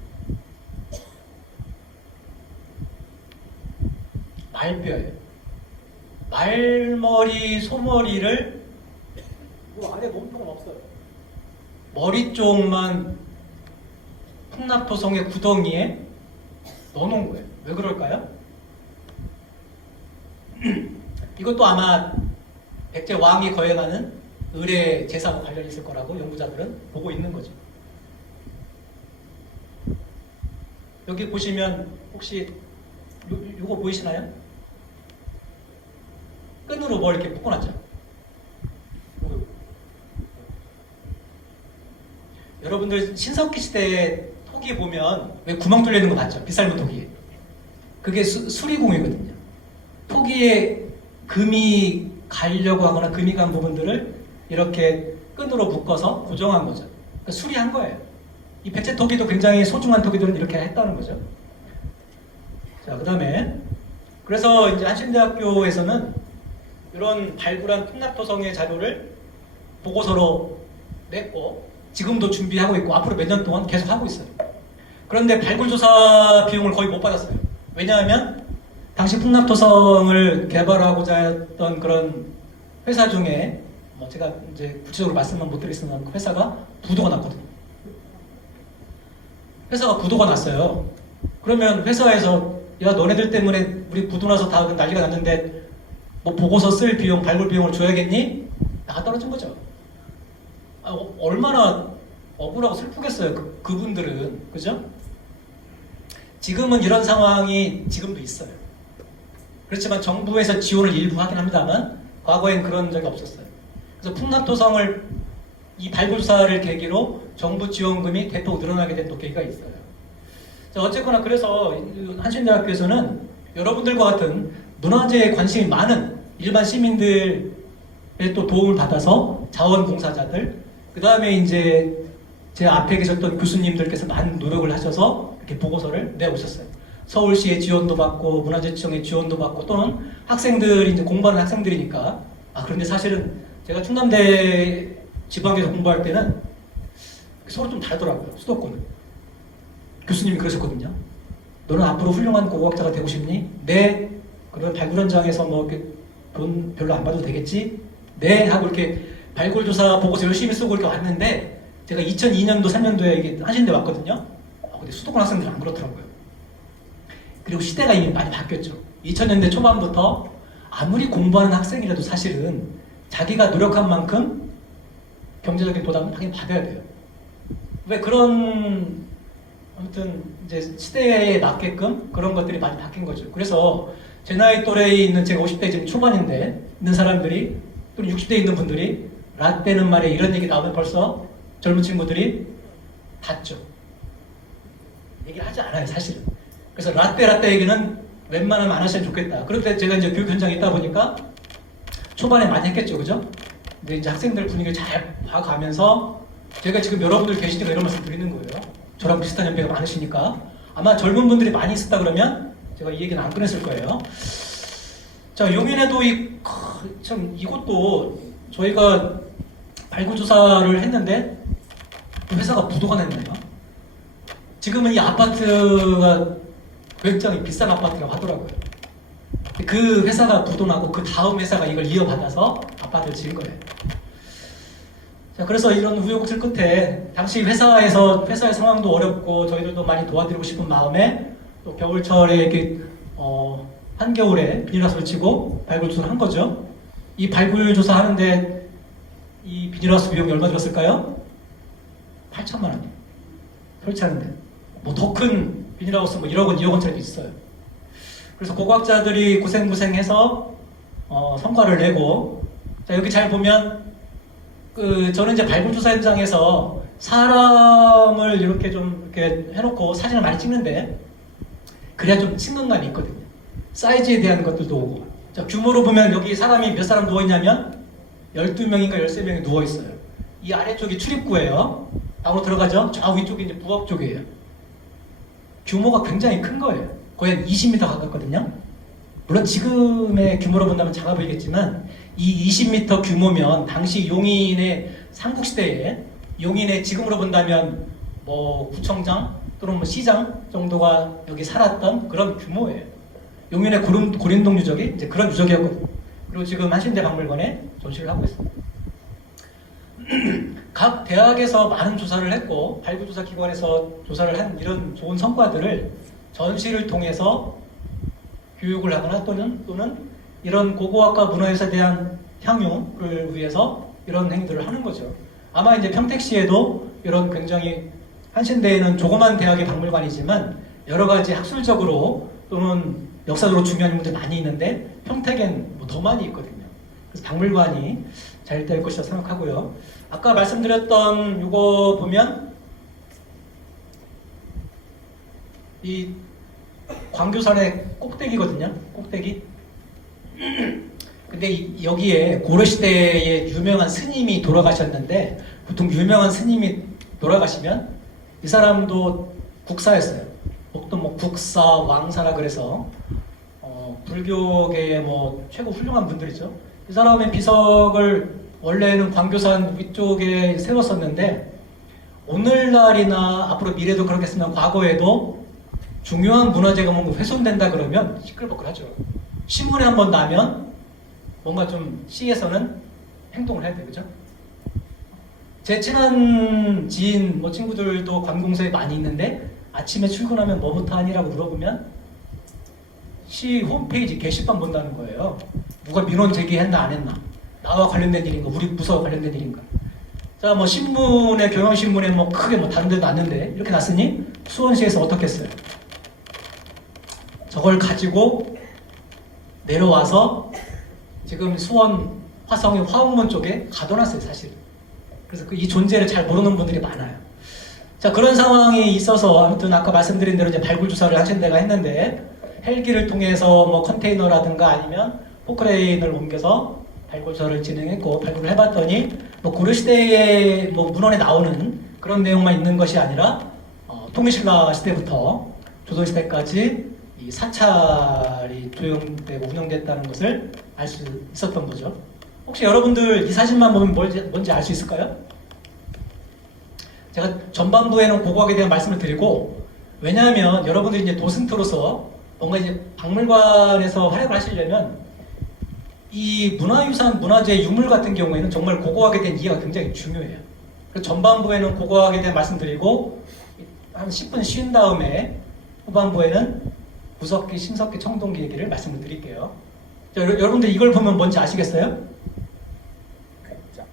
말뼈예요. 말머리, 소머리를 안에 몸통은 없어요. 머리 쪽만 풍납토성의 구덩이에 넣어놓은 거예요. 왜 그럴까요? 이것도 아마 백제 왕이 거행하는 의례 제사와 관련이 있을 거라고 연구자들은 보고 있는 거죠. 여기 보시면 혹시 요거 보이시나요? 끈으로 뭐 이렇게 묶어놨죠? 여러분들 신석기 시대 토기 보면 왜 구멍 뚫려 있는 거 봤죠? 빗살무 토기. 그게 수리공이거든요. 토기에 금이 가려고 하거나 금이 간 부분들을 이렇게 끈으로 묶어서 고정한 거죠. 그러니까 수리한 거예요. 이 백제 토기도 굉장히 소중한 토기들은 이렇게 했다는 거죠. 자, 그 다음에 그래서 이제 한신대학교에서는 이런 발굴한 풍납토성의 자료를 보고서로 냈고 지금도 준비하고 있고 앞으로 몇 년 동안 계속 하고 있어요. 그런데 발굴조사 비용을 거의 못 받았어요. 왜냐하면 당시 풍납토성을 개발하고자 했던 그런 회사 중에 뭐 제가 이제 구체적으로 말씀은 못 드리겠습니다. 그 회사가 부도가 났거든요. 회사가 부도가 났어요. 그러면 회사에서 야 너네들 때문에 우리 부도 나서 다 난리가 났는데 뭐 보고서 쓸 비용, 발굴 비용을 줘야겠니? 나가 떨어진 거죠. 얼마나 억울하고 슬프겠어요. 그분들은. 그죠? 지금은 이런 상황이 지금도 있어요. 그렇지만 정부에서 지원을 일부 하긴 합니다만 과거엔 그런 적이 없었어요. 그래서 풍납토성을 이 발굴사를 계기로 정부 지원금이 대폭 늘어나게 된 또 계기가 있어요. 자, 어쨌거나 그래서 한신대학교에서는 여러분들과 같은 문화재에 관심이 많은 일반 시민들의 또 도움을 받아서 자원봉사자들, 그 다음에 이제 제 앞에 계셨던 교수님들께서 많은 노력을 하셔서 이렇게 보고서를 내오셨어요. 서울시의 지원도 받고 문화재청의 지원도 받고 또는 학생들이 이제 공부하는 학생들이니까 그런데 사실은 제가 충남대 지방에서 공부할 때는 서로 좀 다르더라고요. 수도권은. 교수님이 그러셨거든요. 너는 앞으로 훌륭한 고고학자가 되고 싶니? 네. 그러면 발굴 현장에서 뭐 이렇게 돈 별로 안 받아도 되겠지? 네. 하고 이렇게 발굴조사 보고서 열심히 쓰고 이렇게 왔는데 제가 2002년도, 3년도에 이게 한신대 왔거든요. 근데 수도권 학생들은 안 그렇더라고요. 그리고 시대가 이미 많이 바뀌었죠. 2000년대 초반부터 아무리 공부하는 학생이라도 사실은 자기가 노력한 만큼 경제적인 보답은 당연히 받아야 돼요. 왜 그런 아무튼 이제 시대에 맞게끔 그런 것들이 많이 바뀐 거죠. 그래서 제 나이 또래에 있는 제가 50대 지금 초반인데 있는 사람들이 또는 60대에 있는 분들이 라떼는 말에 이런 얘기 나오면 벌써 젊은 친구들이 닫죠. 얘기를 하지 않아요, 사실은. 그래서 라떼 얘기는 웬만하면 안 하시면 좋겠다. 그런데 제가 이제 교육 현장에 있다 보니까 초반에 많이 했겠죠, 그죠? 근데 이제 학생들 분위기를 잘 봐가면서 제가 지금 여러분들 계시니까 이런 말씀 드리는 거예요. 저랑 비슷한 연배가 많으시니까 아마 젊은 분들이 많이 있었다 그러면 제가 이 얘기는 안 꺼냈을 거예요. 자, 용인에도 참 이곳도 저희가 발굴조사를 했는데 회사가 부도가 났네요. 지금은 이 아파트가 굉장히 비싼 아파트라고 하더라고요. 그 회사가 부도나고 그 다음 회사가 이걸 이어받아서 아파트를 지은 거예요. 자, 그래서 이런 우여곡절 끝에 당시 회사의 상황도 어렵고 저희들도 많이 도와드리고 싶은 마음에 또 겨울철에 이렇게 한겨울에 비닐하우스를 치고 발굴조사를 한 거죠. 이 발굴조사 하는데 이 비닐하우스 비용이 얼마 들었을까요? 8천만 원이에요. 설치하는데 뭐 더 큰 비닐하우스 뭐 1억 원, 2억 원짜리도 있어요. 그래서 고고학자들이 고생해서 성과를 내고, 자 여기 잘 보면 저는 이제 발굴조사 현장에서 사람을 이렇게 좀 이렇게 해놓고 사진을 많이 찍는데 그래야 좀 친근감이 있거든요. 사이즈에 대한 것들도 오고. 자, 규모로 보면 여기 사람이 몇 사람 누워있냐면 12명인가 13명이 누워있어요. 이 아래쪽이 출입구예요. 안으로 들어가죠? 저 위쪽이 이제 부엌 쪽이에요. 규모가 굉장히 큰 거예요. 거의 한 20m 가깝거든요. 물론 지금의 규모로 본다면 작아 보이겠지만 이 20m 규모면 당시 용인의 삼국시대에 용인의 지금으로 본다면 뭐 구청장 또는 뭐 시장 정도가 여기 살았던 그런 규모예요. 용인의 고린동 유적이 이제 그런 유적이었거든요. 그리고 지금 한신대 박물관에 전시를 하고 있습니다. 각 대학에서 많은 조사를 했고 발굴조사 기관에서 조사를 한 이런 좋은 성과들을 전시를 통해서 교육을 하거나 또는 이런 고고학과 문화유산에 대한 향유를 위해서 이런 행위들을 하는 거죠. 아마 이제 평택시에도 이런 굉장히 한신대에는 조그만 대학의 박물관이지만 여러 가지 학술적으로 또는 역사적으로 중요한 인물들이 많이 있는데 평택엔 뭐 더 많이 있거든요. 그래서 박물관이 잘 될 것이라 생각하고요. 아까 말씀드렸던 이거 보면 이 광교산의 꼭대기거든요. 꼭대기. 근데 여기에 고려시대에 유명한 스님이 돌아가셨는데 보통 유명한 스님이 돌아가시면 이 사람도 국사였어요. 보통 뭐 국사, 왕사라 그래서 불교계의 뭐 최고 훌륭한 분들이죠. 이 사람의 비석을 원래는 광교산 위쪽에 세웠었는데 오늘날이나 앞으로 미래도 그렇겠지만 과거에도 중요한 문화재가 뭔가 훼손된다 그러면 시끌벅글하죠. 신문에 한번 나면 뭔가 좀 시에서는 행동을 해야 돼요, 그죠? 제 친한 지인, 뭐 친구들도 관공서에 많이 있는데 아침에 출근하면 뭐부터 하니라고 물어보면 시 홈페이지 게시판 본다는 거예요. 누가 민원 제기했나 안 했나? 나와 관련된 일인가? 우리 부서와 관련된 일인가? 자, 뭐 신문에 경향신문에 뭐 크게 뭐 다른 데도 났는데 이렇게 났으니 수원시에서 어떻게 했어요? 저걸 가지고 내려와서 지금 수원 화성의 화웅문 쪽에 가둬놨어요, 사실. 그래서 이 존재를 잘 모르는 분들이 많아요. 자, 그런 상황이 있어서 아무튼 아까 말씀드린 대로 이제 발굴 조사를 하신 데가 했는데 헬기를 통해서 뭐 컨테이너라든가 아니면 포크레인을 옮겨서 발굴 조사를 진행했고 발굴을 해봤더니 뭐 고려시대의 뭐 문헌에 나오는 그런 내용만 있는 것이 아니라 통일신라 시대부터 조선시대까지 이 사찰이 조용되고 운영됐다는 것을 알 수 있었던 거죠. 혹시 여러분들 이 사진만 보면 뭔지 알 수 있을까요? 제가 전반부에는 고고학에 대한 말씀을 드리고 왜냐하면 여러분들이 이제 도슨트로서 뭔가 이제 박물관에서 활약을 하시려면 이 문화유산, 문화재, 유물 같은 경우에는 정말 고고학에 대한 이해가 굉장히 중요해요. 그래서 전반부에는 고고학에 대한 말씀드리고 한 10분 쉰 다음에 후반부에는 구석기, 심석기, 청동기 얘기를 말씀을 드릴게요. 자, 여러분들 이걸 보면 뭔지 아시겠어요? 백자.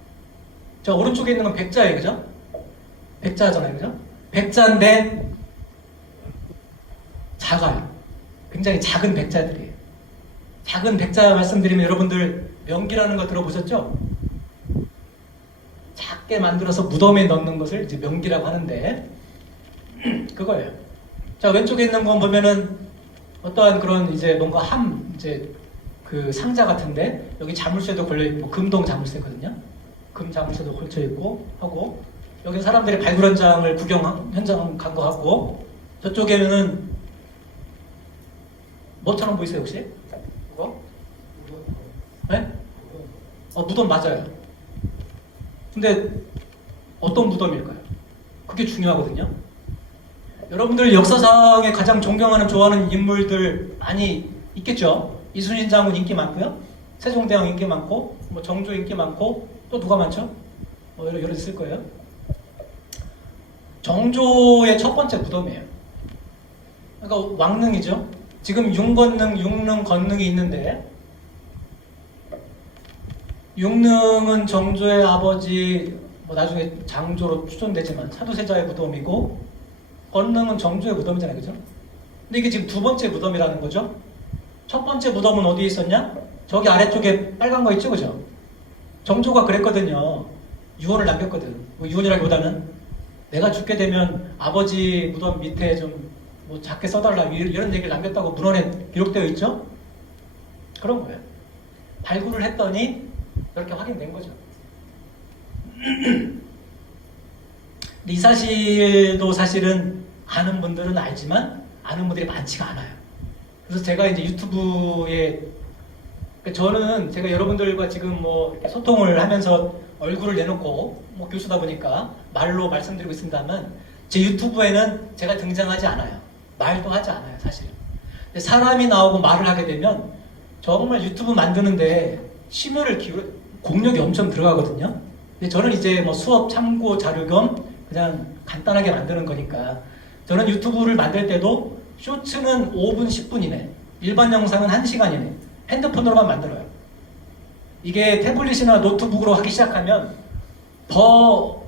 자, 오른쪽에 있는 건 백자예요, 그죠? 백자잖아요, 그죠? 백자인데 작아요. 굉장히 작은 백자들이에요. 작은 백자 말씀드리면 여러분들 명기라는 거 들어보셨죠? 작게 만들어서 무덤에 넣는 것을 이제 명기라고 하는데 그거예요. 자, 왼쪽에 있는 건 보면은 어떠한 그런 이제 뭔가 이제 그 상자 같은데 여기 자물쇠도 걸려 있고 금동 자물쇠거든요. 금 자물쇠도 걸쳐 있고 하고 여기 사람들이 발굴 현장을 현장 간 거 같고 저쪽에는 뭐처럼 보이세요 혹시? 그거? 네? 무덤 맞아요. 근데 어떤 무덤일까요? 그게 중요하거든요. 여러분들 역사상에 가장 존경하는 좋아하는 인물들 많이 있겠죠. 이순신 장군 인기 많고요. 세종대왕 인기 많고 뭐 정조 인기 많고 또 누가 많죠? 여러 있을 거예요. 정조의 첫 번째 무덤이에요. 그러니까 왕릉이죠. 지금 육릉, 건릉이 있는데 육릉은 정조의 아버지 뭐 나중에 장조로 추존되지만 사도세자의 무덤이고 권능은 정조의 무덤이잖아요, 그죠? 근데 이게 지금 두 번째 무덤이라는 거죠. 첫 번째 무덤은 어디에 있었냐? 저기 아래쪽에 빨간 거 있죠, 그죠? 정조가 그랬거든요. 유언을 남겼거든. 뭐 유언이라기보다는 내가 죽게 되면 아버지 무덤 밑에 좀 뭐 작게 써달라 이런 얘기를 남겼다고 문헌에 기록되어 있죠? 그런 거예요. 발굴을 했더니 이렇게 확인된 거죠. 근데 이 사실도 사실은 아는 분들은 알지만 아는 분들이 많지가 않아요. 그래서 제가 이제 유튜브에 저는 제가 여러분들과 지금 뭐 이렇게 소통을 하면서 얼굴을 내놓고 뭐 교수다 보니까 말로 말씀드리고 있습니다만 제 유튜브에는 제가 등장하지 않아요. 말도 하지 않아요, 사실. 근데 사람이 나오고 말을 하게 되면 정말 유튜브 만드는데 심혈을 기울여 공력이 엄청 들어가거든요. 근데 저는 이제 뭐 수업 참고 자료 겸 그냥 간단하게 만드는 거니까 저는 유튜브를 만들 때도 쇼츠는 5분, 10분 이내, 일반 영상은 1시간 이내 핸드폰으로만 만들어요. 이게 태블릿이나 노트북으로 하기 시작하면 더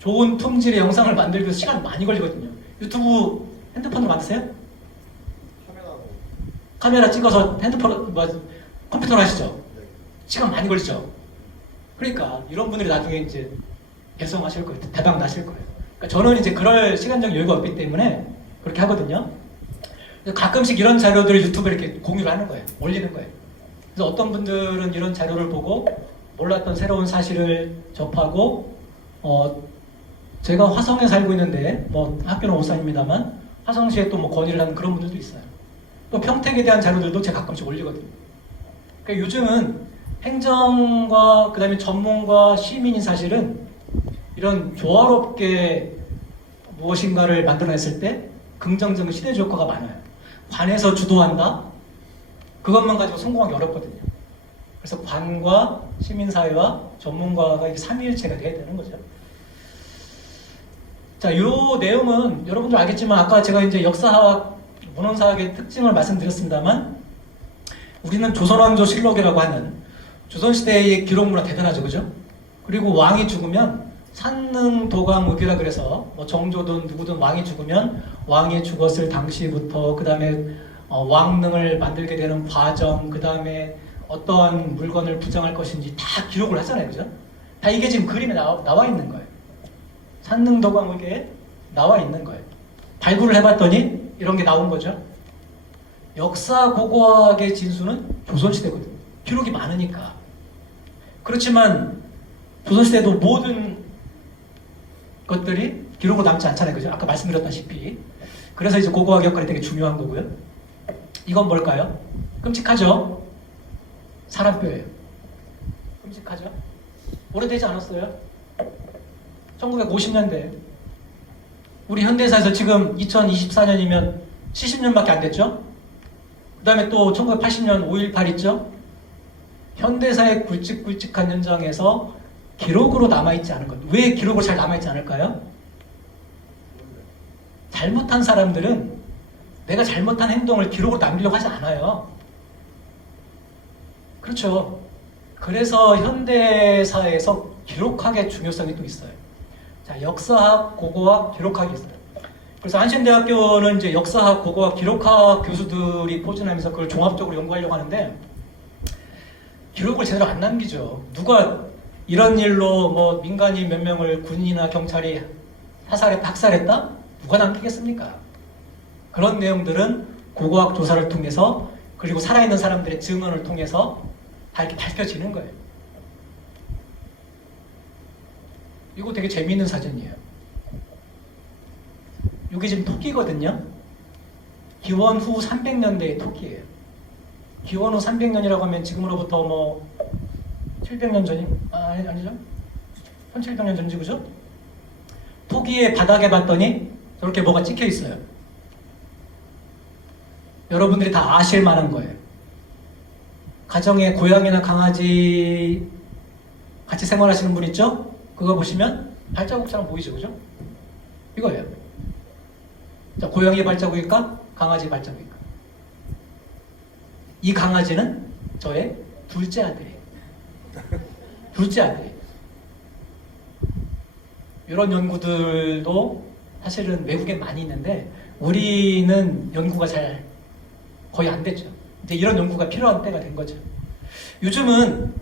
좋은 품질의 영상을 만들기 위해서 시간 많이 걸리거든요. 유튜브 핸드폰으로 만드세요? 카메라 찍어서 핸드폰, 컴퓨터로 하시죠? 시간 많이 걸리죠? 그러니까 이런 분들이 나중에 이제 개성하실 거예요. 대박 나실 거예요. 그러니까 저는 이제 그럴 시간적 여유가 없기 때문에 그렇게 하거든요. 가끔씩 이런 자료들을 유튜브에 이렇게 공유를 하는 거예요. 올리는 거예요. 그래서 어떤 분들은 이런 자료를 보고 몰랐던 새로운 사실을 접하고, 제가 화성에 살고 있는데, 뭐 학교는 울산입니다만, 화성시에 또 뭐 건의를 하는 그런 분들도 있어요. 또 평택에 대한 자료들도 제가 가끔씩 올리거든요. 그러니까 요즘은 행정과 그다음에 전문가, 시민이 사실은 이런 조화롭게 무엇인가를 만들어냈을 때 긍정적인 시대적 효과가 많아요. 관에서 주도한다? 그것만 가지고 성공하기 어렵거든요. 그래서 관과 시민사회와 전문가가 이게 삼위일체가 돼야 되는 거죠. 자, 이 내용은 여러분들 알겠지만 아까 제가 이제 역사학, 문헌사학의 특징을 말씀드렸습니다만 우리는 조선왕조실록이라고 하는 조선시대의 기록문화 대단하죠, 그죠? 그리고 왕이 죽으면 산능도감의기라 그래서 뭐 정조든 누구든 왕이 죽으면 왕이 죽었을 당시부터 그 다음에 왕릉을 만들게 되는 과정, 그 다음에 어떠한 물건을 부정할 것인지 다 기록을 하잖아요, 그죠? 다 이게 지금 그림에 나와 있는 거예요. 산능도감의기에 나와 있는 거예요. 발굴을 해봤더니 이런 게 나온 거죠. 역사 고고학의 진수는 조선시대거든요. 기록이 많으니까. 그렇지만 조선시대도 모든 것들이 기록으로 남지 않잖아요, 그죠? 아까 말씀드렸다시피. 그래서 이제 고고학 역할이 되게 중요한 거고요. 이건 뭘까요? 끔찍하죠? 사람뼈예요. 끔찍하죠? 오래되지 않았어요? 1950년대. 우리 현대사에서 지금 2024년이면 70년밖에 안 됐죠? 그 다음에 또 1980년 5.18 있죠? 현대사의 굵직굵직한 현장에서 기록으로 남아있지 않은 것. 왜 기록으로 잘 남아있지 않을까요? 잘못한 사람들은 내가 잘못한 행동을 기록으로 남기려고 하지 않아요. 그렇죠. 그래서 현대사에서 기록학의 중요성이 또 있어요. 자, 역사학, 고고학, 기록학이 있어요. 그래서 한신대학교는 이제 역사학, 고고학, 기록학 교수들이 포진하면서 그걸 종합적으로 연구하려고 하는데 기록을 제대로 안 남기죠. 누가 이런 일로 뭐 민간인 몇 명을 군인이나 경찰이 사살했다, 학살했다? 누가 남기겠습니까? 그런 내용들은 고고학 조사를 통해서 그리고 살아있는 사람들의 증언을 통해서 다 이렇게 밝혀지는 거예요. 이거 되게 재미있는 사진이에요. 이게 지금 토끼거든요. 기원 후 300년대의 토끼예요. 기원 후 300년이라고 하면 지금으로부터 뭐 700년 전이? 아니죠? 1700년 전이지, 그죠? 토끼의 바닥에 봤더니 저렇게 뭐가 찍혀 있어요. 여러분들이 다 아실 만한 거예요. 가정에 고양이나 강아지 같이 생활하시는 분 있죠? 그거 보시면 발자국처럼 보이죠, 그죠? 이거예요. 자, 고양이 발자국일까? 강아지 발자국일까? 이 강아지는 저의 둘째 아들이에요. 둘째 아들이에요. 이런 연구들도 사실은 외국에 많이 있는데 우리는 연구가 잘 거의 안 됐죠. 이제 이런 연구가 필요한 때가 된 거죠. 요즘은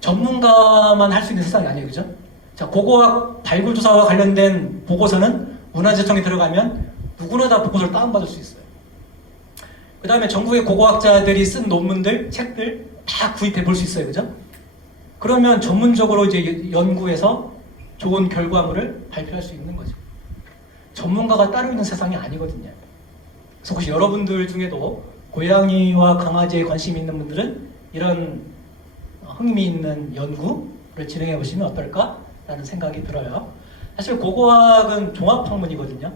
전문가만 할 수 있는 세상이 아니에요, 그죠? 자, 고고학 발굴조사와 관련된 보고서는 문화재청에 들어가면 누구나 다 보고서를 다운받을 수 있어요. 그 다음에 전국의 고고학자들이 쓴 논문들, 책들 다 구입해 볼 수 있어요, 그죠? 그러면 전문적으로 이제 연구해서 좋은 결과물을 발표할 수 있는 거죠. 전문가가 따로 있는 세상이 아니거든요. 그래서 혹시 여러분들 중에도 고양이와 강아지에 관심 있는 분들은 이런 흥미있는 연구를 진행해 보시면 어떨까라는 생각이 들어요. 사실 고고학은 종합학문이거든요.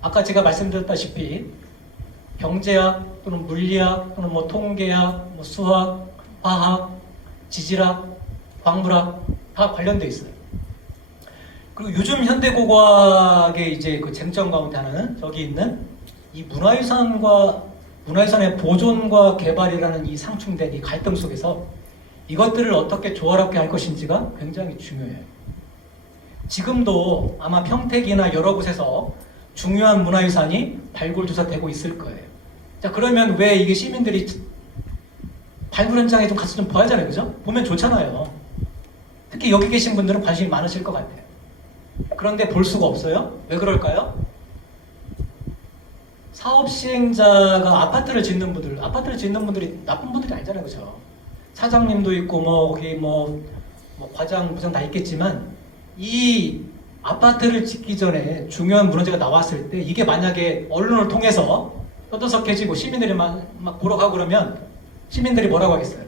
아까 제가 말씀드렸다시피 경제학 또는 물리학 또는 뭐 통계학, 뭐 수학, 화학, 지질학, 광물학 다 관련돼 있어요. 그리고 요즘 현대 고고학의 이제 그 쟁점 가운데 하나는 저기 있는 이 문화유산의 보존과 개발이라는 이 상충된 이 갈등 속에서 이것들을 어떻게 조화롭게 할 것인지가 굉장히 중요해요. 지금도 아마 평택이나 여러 곳에서 중요한 문화유산이 발굴조사되고 있을 거예요. 자, 그러면 왜 이게 시민들이 발굴 현장에 좀 가서 좀 봐야 하잖아요, 그죠? 보면 좋잖아요. 특히 여기 계신 분들은 관심이 많으실 것 같아요. 그런데 볼 수가 없어요. 왜 그럴까요? 사업 시행자가 아파트를 짓는 분들이 나쁜 분들이 아니잖아요, 그죠? 사장님도 있고 거기 과장, 부장 다 있겠지만 이 아파트를 짓기 전에 중요한 문화재가 나왔을 때 이게 만약에 언론을 통해서 떠들썩해지고 시민들이 막 보러 가고 그러면 시민들이 뭐라고 하겠어요?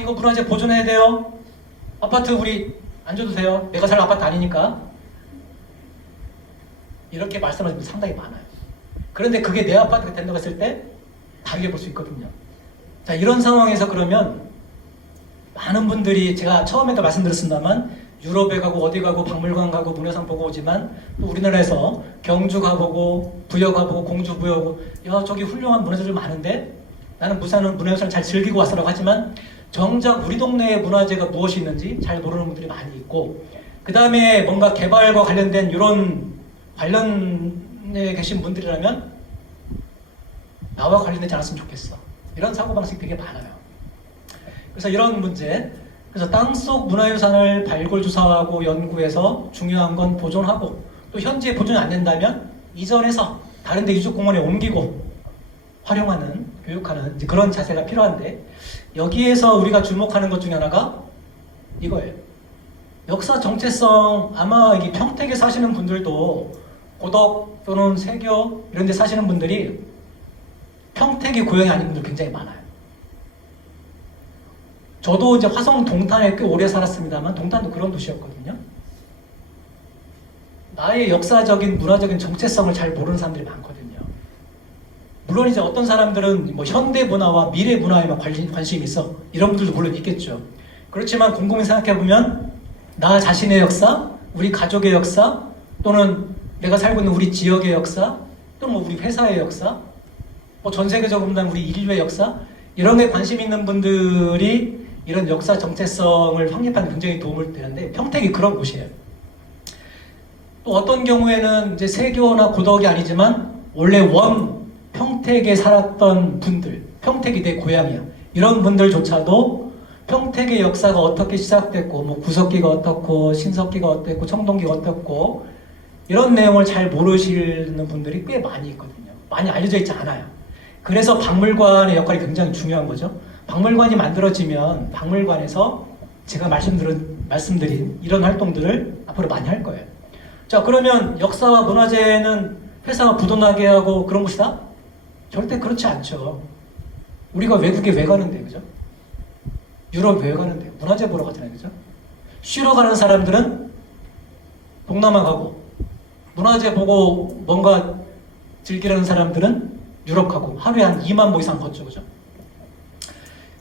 이거 문화재 보존해야 돼요. 아파트 우리 안 줘도 돼요. 내가 살 아파트 아니니까. 이렇게 말씀하시는 분들 상당히 많아요. 그런데 그게 내 아파트가 된다고 했을 때 다르게 볼 수 있거든요. 자, 이런 상황에서 그러면 많은 분들이 제가 처음에도 말씀드렸습니다만 유럽에 가고 어디 가고 박물관 가고 문화유산 보고 오지만 또 우리나라에서 경주 가보고 부여 가보고 공주 부여고 야 저기 훌륭한 문화재들 많은데 나는 부산은 문화유산을 잘 즐기고 왔어라고 하지만 정작 우리 동네에 문화재가 무엇이 있는지 잘 모르는 분들이 많이 있고 그 다음에 뭔가 개발과 관련된 이런 관련에 계신 분들이라면 나와 관련되지 않았으면 좋겠어. 이런 사고방식이 되게 많아요. 그래서 이런 문제, 그래서 땅속 문화유산을 발굴조사하고 연구해서 중요한 건 보존하고 또 현재 보존이 안 된다면 이전해서 다른 데 유적공원에 옮기고 활용하는, 교육하는 이제 그런 자세가 필요한데 여기에서 우리가 주목하는 것 중에 하나가 이거예요. 역사 정체성, 아마 이 평택에 사시는 분들도 고덕 또는 세교 이런 데 사시는 분들이 평택이 고향이 아닌 분들 굉장히 많아요. 저도 이제 화성 동탄에 꽤 오래 살았습니다만 동탄도 그런 도시였거든요. 나의 역사적인 문화적인 정체성을 잘 모르는 사람들이 많거든요. 물론 이제 어떤 사람들은 뭐 현대 문화와 미래 문화에만 관심이 있어 이런 분들도 물론 있겠죠. 그렇지만 곰곰이 생각해보면 나 자신의 역사, 우리 가족의 역사 또는 내가 살고 있는 우리 지역의 역사 또는 뭐 우리 회사의 역사 뭐 전 세계적으로 보면 우리 인류의 역사 이런 게 관심 있는 분들이 이런 역사 정체성을 확립하는 데 굉장히 도움을 되는데 평택이 그런 곳이에요. 또 어떤 경우에는 이제 세교나 고덕이 아니지만 원래 평택에 살았던 분들, 평택이 내 고향이야. 이런 분들조차도 평택의 역사가 어떻게 시작됐고, 뭐 구석기가 어떻고, 신석기가 어땠고, 청동기가 어떻고 이런 내용을 잘 모르시는 분들이 꽤 많이 있거든요. 많이 알려져 있지 않아요. 그래서 박물관의 역할이 굉장히 중요한 거죠. 박물관이 만들어지면 박물관에서 제가 말씀드린 이런 활동들을 앞으로 많이 할 거예요. 자, 그러면 역사와 문화재는 회사가 부도나게 하고 그런 곳이다? 절대 그렇지 않죠. 우리가 외국에 왜 가는데, 그죠? 유럽 왜 가는데? 문화재 보러 가잖아요, 그죠? 쉬러 가는 사람들은 동남아 가고, 문화재 보고 뭔가 즐기려는 사람들은 유럽 가고, 하루에 한 2만 보 이상 걷죠, 그죠?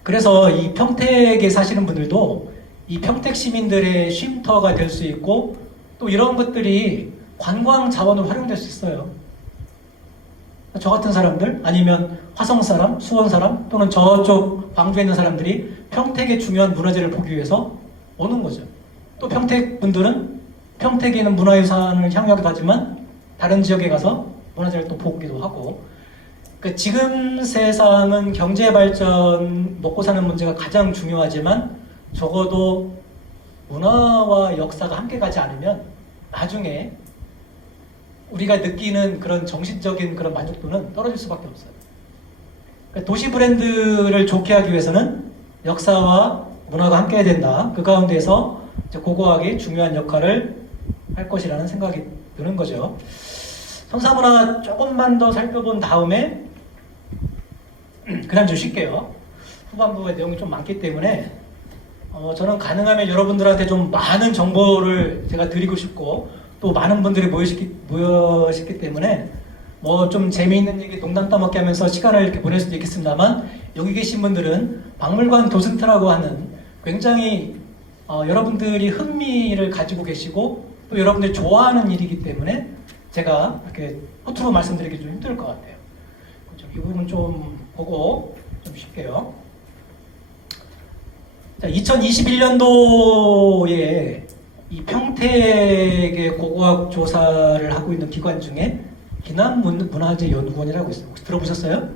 그래서 이 평택에 사시는 분들도 이 평택 시민들의 쉼터가 될 수 있고, 또 이런 것들이 관광 자원으로 활용될 수 있어요. 저 같은 사람들 아니면 화성 사람, 수원 사람 또는 저쪽 광주에 있는 사람들이 평택의 중요한 문화재를 보기 위해서 오는 거죠. 또 평택 분들은 평택에 있는 문화유산을 향유하기도 하지만 다른 지역에 가서 문화재를 또 보기도 하고. 그러니까 지금 세상은 경제 발전, 먹고 사는 문제가 가장 중요하지만 적어도 문화와 역사가 함께 가지 않으면 나중에 우리가 느끼는 그런 정신적인 그런 만족도는 떨어질 수밖에 없어요. 그러니까 도시 브랜드를 좋게 하기 위해서는 역사와 문화가 함께 해야 된다. 그 가운데서 이제 고고학이 중요한 역할을 할 것이라는 생각이 드는 거죠. 성사문화 조금만 더 살펴본 다음에 그 다음 좀 쉴게요. 후반부의 내용이 좀 많기 때문에 저는 가능하면 여러분들한테 좀 많은 정보를 제가 드리고 싶고 또 많은 분들이 모여셨기 때문에 뭐 좀 재미있는 얘기 농담 따먹게 하면서 시간을 이렇게 보낼 수도 있겠습니다만 여기 계신 분들은 박물관 도슨트라고 하는 굉장히 여러분들이 흥미를 가지고 계시고 또 여러분들이 좋아하는 일이기 때문에 제가 이렇게 허투루 말씀드리기 좀 힘들 것 같아요. 이 부분 좀 보고 좀 쉴게요. 자, 2021년도에 이 평택의 고고학 조사를 하고 있는 기관 중에 기남문화재연구원이라고 있어요. 혹시 들어보셨어요?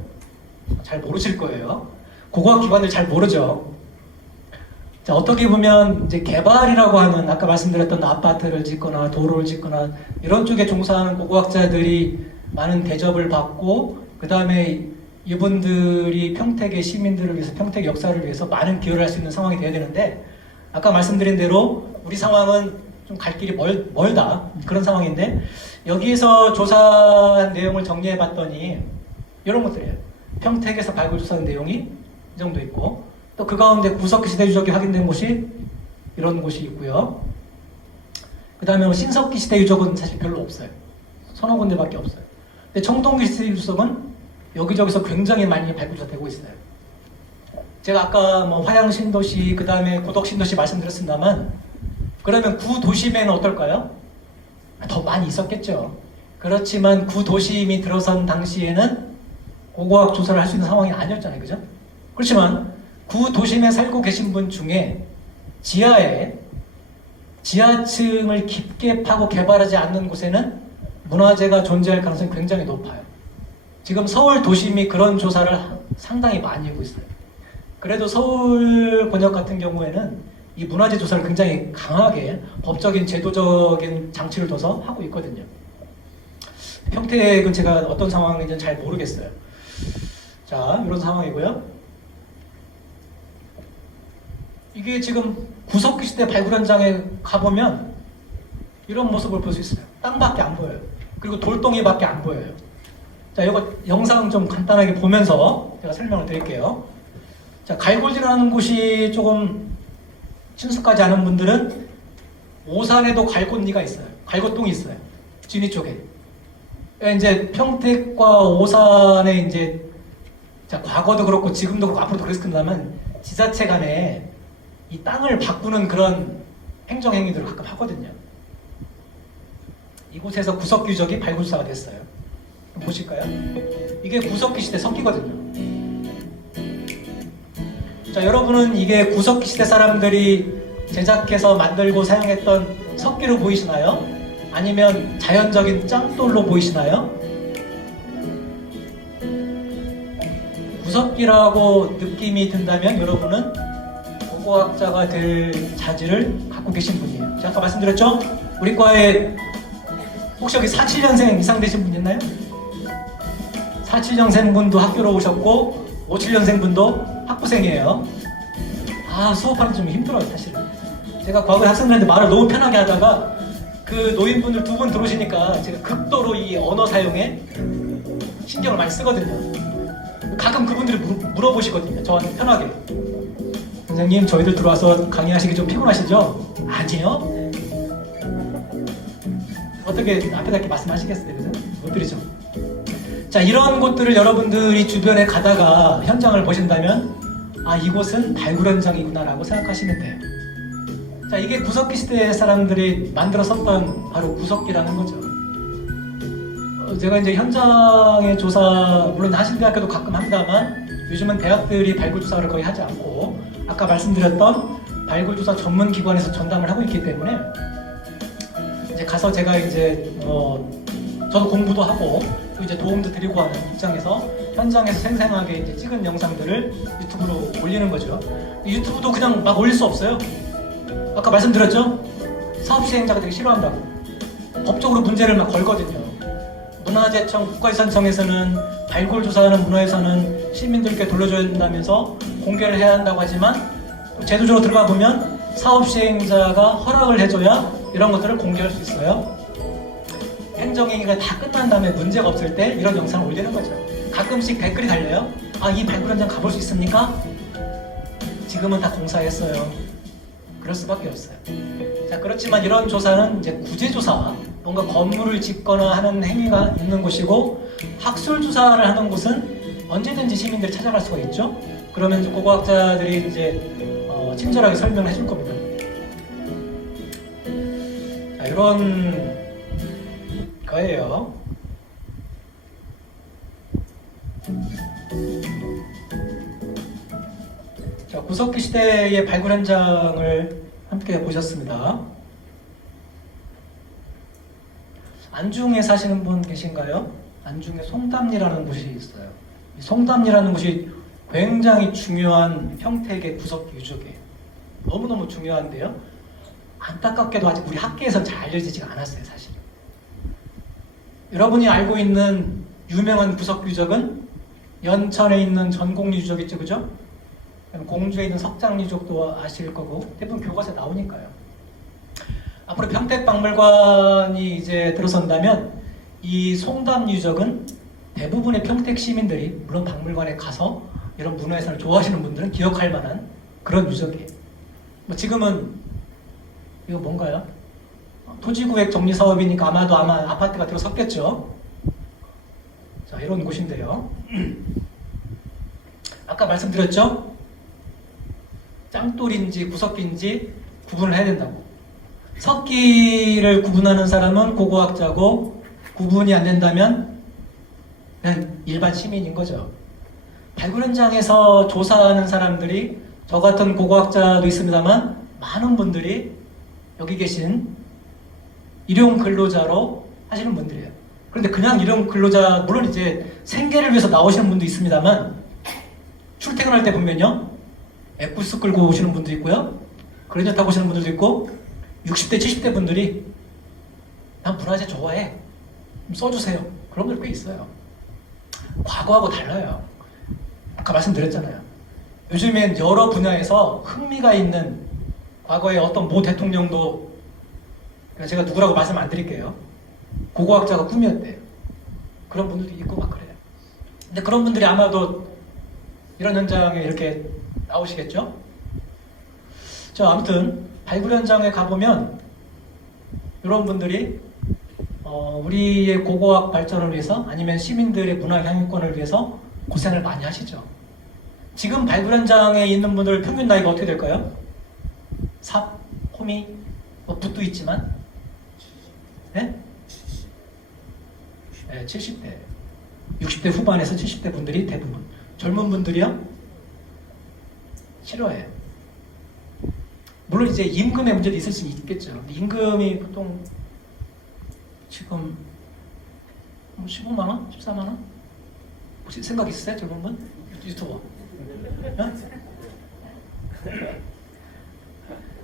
잘 모르실 거예요. 고고학 기관들 잘 모르죠. 자, 어떻게 보면 이제 개발이라고 하는 아까 말씀드렸던 아파트를 짓거나 도로를 짓거나 이런 쪽에 종사하는 고고학자들이 많은 대접을 받고 그 다음에 이분들이 평택의 시민들을 위해서 평택 역사를 위해서 많은 기여를 할 수 있는 상황이 되어야 되는데 아까 말씀드린 대로 우리 상황은 좀 갈 길이 멀다 그런 상황인데 여기에서 조사한 내용을 정리해 봤더니 이런 것들이에요. 평택에서 발굴 조사한 내용이 이 정도 있고 또 그 가운데 구석기 시대 유적이 확인된 곳이 이런 곳이 있고요. 그 다음에 신석기 시대 유적은 사실 별로 없어요. 서너 군데밖에 없어요. 근데 청동기 시대 유적은 여기저기서 굉장히 많이 발굴되고 있어요. 제가 아까 뭐 화양 신도시, 그 다음에 고덕 신도시 말씀드렸습니다만, 그러면 구도심에는 어떨까요? 더 많이 있었겠죠. 그렇지만 구도심이 들어선 당시에는 고고학 조사를 할 수 있는 상황이 아니었잖아요, 그죠? 그렇지만 구도심에 살고 계신 분 중에 지하에 지하층을 깊게 파고 개발하지 않는 곳에는 문화재가 존재할 가능성이 굉장히 높아요. 지금 서울 도심이 그런 조사를 상당히 많이 하고 있어요. 그래도 서울 권역 같은 경우에는 이 문화재 조사를 굉장히 강하게 법적인 제도적인 장치를 둬서 하고 있거든요. 평택은 제가 어떤 상황인지는 잘 모르겠어요. 자, 이런 상황이고요. 이게 지금 구석기 시대 발굴 현장에 가보면 이런 모습을 볼 수 있어요. 땅밖에 안 보여요. 그리고 돌덩이밖에 안 보여요. 자, 이거 영상 좀 간단하게 보면서 제가 설명을 드릴게요. 자, 갈골지라는 곳이 조금 친숙하지 않은 분들은 오산에도 갈곳리가 있어요. 갈곳동이 있어요. 진위 쪽에. 이제 평택과 오산에 이제 자, 과거도 그렇고 지금도 그렇고 앞으로도 그랬습니다만 지자체 간에 이 땅을 바꾸는 그런 행정행위들을 가끔 하거든요. 이곳에서 구석기 유적이 발굴사가 됐어요. 보실까요? 이게 구석기 시대 석기거든요. 자, 여러분은 이게 구석기 시대 사람들이 제작해서 만들고 사용했던 석기로 보이시나요? 아니면 자연적인 짱돌로 보이시나요? 구석기라고 느낌이 든다면 여러분은 고고학자가 될 자질을 갖고 계신 분이에요. 제가 아까 말씀드렸죠? 우리 과에 혹시 여기 47년생 이상 되신 분 있나요? 47년생 분도 학교로 오셨고 57년생 분도 학부생이에요. 아, 수업하는 좀 힘들어요, 사실은. 제가 과거에 학생들한테 말을 너무 편하게 하다가 그 노인분들 두 분 들어오시니까 제가 극도로 이 언어 사용에 신경을 많이 쓰거든요. 가끔 그분들이 물어보시거든요, 저한테 편하게. 선생님, 저희들 들어와서 강의하시기 좀 피곤하시죠? 아니요. 어떻게 앞에다 이렇게 말씀하시겠어요, 그죠? 못 드리죠. 자, 이런 곳들을 여러분들이 주변에 가다가 현장을 보신다면 아, 이곳은 발굴 현장이구나라고 생각하시면 돼요. 자, 이게 구석기 시대 사람들이 만들어 썼던 바로 구석기라는 거죠. 제가 이제 현장의 조사, 물론 한신대학교도 가끔 합니다만 요즘은 대학들이 발굴 조사를 거의 하지 않고 아까 말씀드렸던 발굴 조사 전문 기관에서 전담을 하고 있기 때문에 이제 가서 제가 이제 뭐 저도 공부도 하고 또 이제 도움도 드리고 하는 입장에서 현장에서 생생하게 이제 찍은 영상들을 유튜브로 올리는 거죠. 유튜브도 그냥 막 올릴 수 없어요. 아까 말씀드렸죠? 사업 시행자가 되게 싫어한다고. 법적으로 문제를 막 걸거든요. 문화재청, 국가유산청에서는 발굴 조사하는 문화유산은 시민들께 돌려줘야 된다면서 공개를 해야 한다고 하지만 제도적으로 들어가 보면 사업 시행자가 허락을 해줘야 이런 것들을 공개할 수 있어요. 행정행위가 다 끝난 다음에 문제가 없을 때 이런 영상을 올리는 거죠. 가끔씩 댓글이 달려요. 아, 이 발굴 현장 가볼 수 있습니까? 지금은 다 공사했어요. 그럴 수밖에 없어요. 자, 그렇지만 이런 조사는 이제 구제조사, 뭔가 건물을 짓거나 하는 행위가 있는 곳이고, 학술조사를 하는 곳은 언제든지 시민들이 찾아갈 수가 있죠. 그러면 이제 고고학자들이 이제 친절하게 설명을 해줄 겁니다. 자, 이런 거예요. 자, 구석기 시대의 발굴 현장을 함께 보셨습니다. 안중에 사시는 분 계신가요? 안중에 송담리라는 곳이 있어요. 이 송담리라는 곳이 굉장히 중요한 평택의 구석기 유적이에요. 너무너무 중요한데요. 안타깝게도 아직 우리 학계에서는 잘 알려지지가 않았어요, 사실. 여러분이 알고 있는 유명한 구석기 유적은 연천에 있는 전곡리 유적 있죠, 그죠? 공주에 있는 석장 유적도 아실 거고 대부분 교과서에 나오니까요. 앞으로 평택박물관이 이제 들어선다면 이 송담 유적은 대부분의 평택 시민들이 물론 박물관에 가서 이런 문화유산을 좋아하시는 분들은 기억할 만한 그런 유적이에요. 뭐 지금은 이거 뭔가요? 토지구획 정리 사업이니까 아마 아파트가 들어섰겠죠. 자, 이런 곳인데요. 아까 말씀드렸죠? 짱돌인지 구석기인지 구분을 해야 된다고. 석기를 구분하는 사람은 고고학자고, 구분이 안 된다면 그냥 일반 시민인 거죠. 발굴 현장에서 조사하는 사람들이 저 같은 고고학자도 있습니다만 많은 분들이 여기 계신 일용 근로자로 하시는 분들이에요. 그런데 그냥 일용 근로자, 물론 이제 생계를 위해서 나오시는 분도 있습니다만 출퇴근할 때 보면요, 에쿠스 끌고 오시는 분도 있고요, 그랜저 타고 오시는 분들도 있고, 60대 70대 분들이 난 문화재 좋아해, 써주세요, 그런 분들 꽤 있어요. 과거하고 달라요. 아까 말씀드렸잖아요. 요즘엔 여러 분야에서 흥미가 있는, 과거에 어떤 모 대통령도, 제가 누구라고 말씀 안 드릴게요, 고고학자가 꿈이었대요. 그런 분들도 있고 막 그래요. 근데 그런 분들이 아마도 이런 현장에 이렇게 나오시겠죠? 자, 아무튼 발굴 현장에 가보면 이런 분들이 우리의 고고학 발전을 위해서 아니면 시민들의 문화 향유권을 위해서 고생을 많이 하시죠. 지금 발굴 현장에 있는 분들 평균 나이가 어떻게 될까요? 삽, 호미, 뭐 붓도 있지만, 네? 네, 70대, 60대 후반에서 70대 분들이 대부분. 젊은 분들이요? 싫어해요. 물론 이제 임금의 문제도 있을 수 있겠죠. 근데 임금이 보통 지금 15만 원? 14만 원? 혹시 생각 있으세요? 젊은 분? 유튜버. 어?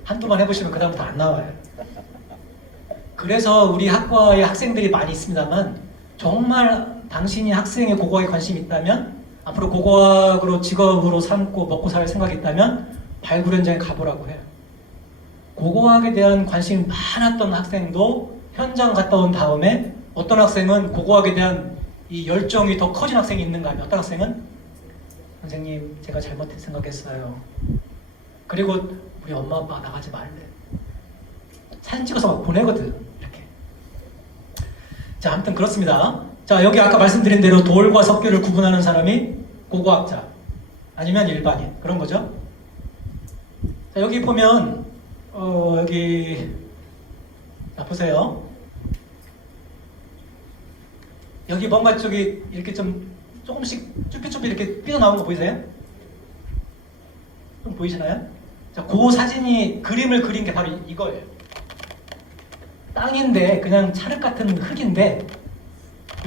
한두 번 해보시면 그 다음부터 안 나와요. 그래서 우리 학과에 학생들이 많이 있습니다만, 정말 당신이 학생의 고고학에 관심이 있다면, 앞으로 고고학으로 직업으로 삼고 먹고 살 생각이 있다면 발굴 현장에 가보라고 해요. 고고학에 대한 관심이 많았던 학생도 현장 갔다 온 다음에, 어떤 학생은 고고학에 대한 이 열정이 더 커진 학생이 있는가 하면, 어떤 학생은 선생님 제가 잘못 생각했어요, 그리고 우리 엄마 아빠 나가지 말래, 사진 찍어서 막 보내거든, 이렇게. 자, 아무튼 그렇습니다. 자, 여기 아까 말씀드린 대로 돌과 석기를 구분하는 사람이 고고학자 아니면 일반인, 그런 거죠. 자, 여기 보면 여기 보세요. 여기 뭔가 저기 이렇게 좀 조금씩 쭈삣쭈삣 이렇게 삐져나온 거 보이세요? 좀 보이시나요? 자, 그 사진이 그림을 그린 게 바로 이거예요. 땅인데 그냥 찰흙 같은 흙인데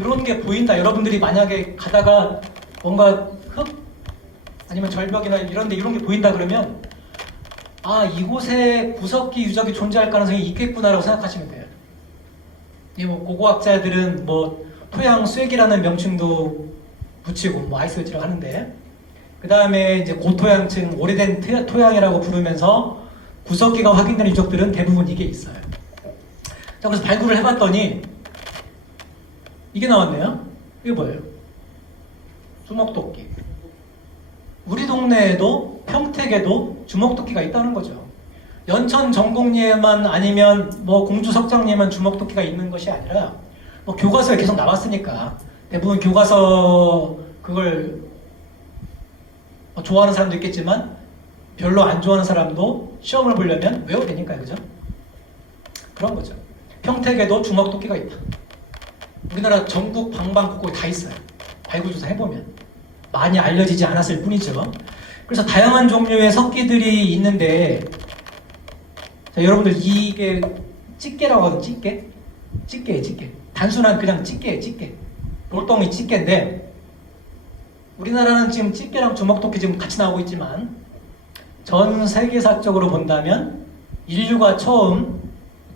이런 게 보인다. 여러분들이 만약에 가다가 뭔가 흙 아니면 절벽이나 이런데 이런 게 보인다 그러면 아, 이곳에 구석기 유적이 존재할 가능성이 있겠구나라고 생각하시면 돼요. 이 뭐 고고학자들은 뭐 토양 쇠기라는 명칭도 붙이고 뭐 아이스웨지라고 하는데, 그 다음에 이제 고토양층, 오래된 토양이라고 부르면서 구석기가 확인된 유적들은 대부분 이게 있어요. 자, 그래서 발굴을 해봤더니 이게 나왔네요. 이게 뭐예요? 주먹도끼. 우리 동네에도 평택에도 주먹도끼가 있다는 거죠. 연천 전곡리에만 아니면 뭐 공주석장리에만 주먹도끼가 있는 것이 아니라 뭐 교과서에 계속 나왔으니까 대부분 교과서 그걸 좋아하는 사람도 있겠지만 별로 안 좋아하는 사람도 시험을 보려면 외워야 되니까요. 그죠? 그런 거죠. 평택에도 주먹도끼가 있다. 우리나라 전국 방방곡곡에 다 있어요. 발굴조사 해보면. 많이 알려지지 않았을 뿐이죠. 그래서 다양한 종류의 석기들이 있는데, 자, 여러분들 이게 찌개라고 하거든요. 찌개. 단순한 그냥 찌개. 돌덩이 찌개인데, 우리나라는 지금 찌개랑 주먹도끼 지금 같이 나오고 있지만 전 세계사적으로 본다면 인류가 처음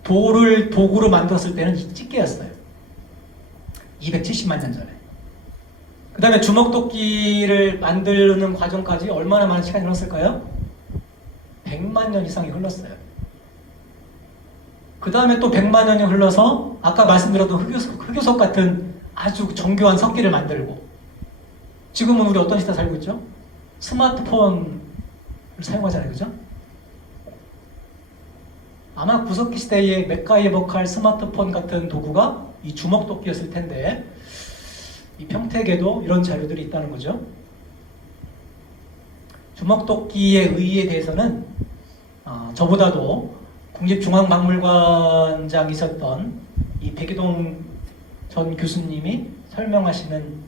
돌을 도구로 만들었을 때는 이 찌개였어요. 270만 년 전에. 그 다음에 주먹도끼를 만드는 과정까지 얼마나 많은 시간이 흘렀을까요? 100만 년 이상이 흘렀어요. 그 다음에 또 100만 년이 흘러서 아까 말씀드렸던 흑요석 같은 아주 정교한 석기를 만들고, 지금은 우리 어떤 시대에 살고 있죠? 스마트폰을 사용하잖아요. 그죠? 아마 구석기 시대의 맥가이버칼 스마트폰 같은 도구가 이 주먹도끼였을 텐데, 이 평택에도 이런 자료들이 있다는 거죠. 주먹도끼의 의의에 대해서는 저보다도 국립중앙박물관장이셨던 이 백이동 전 교수님이 설명하시는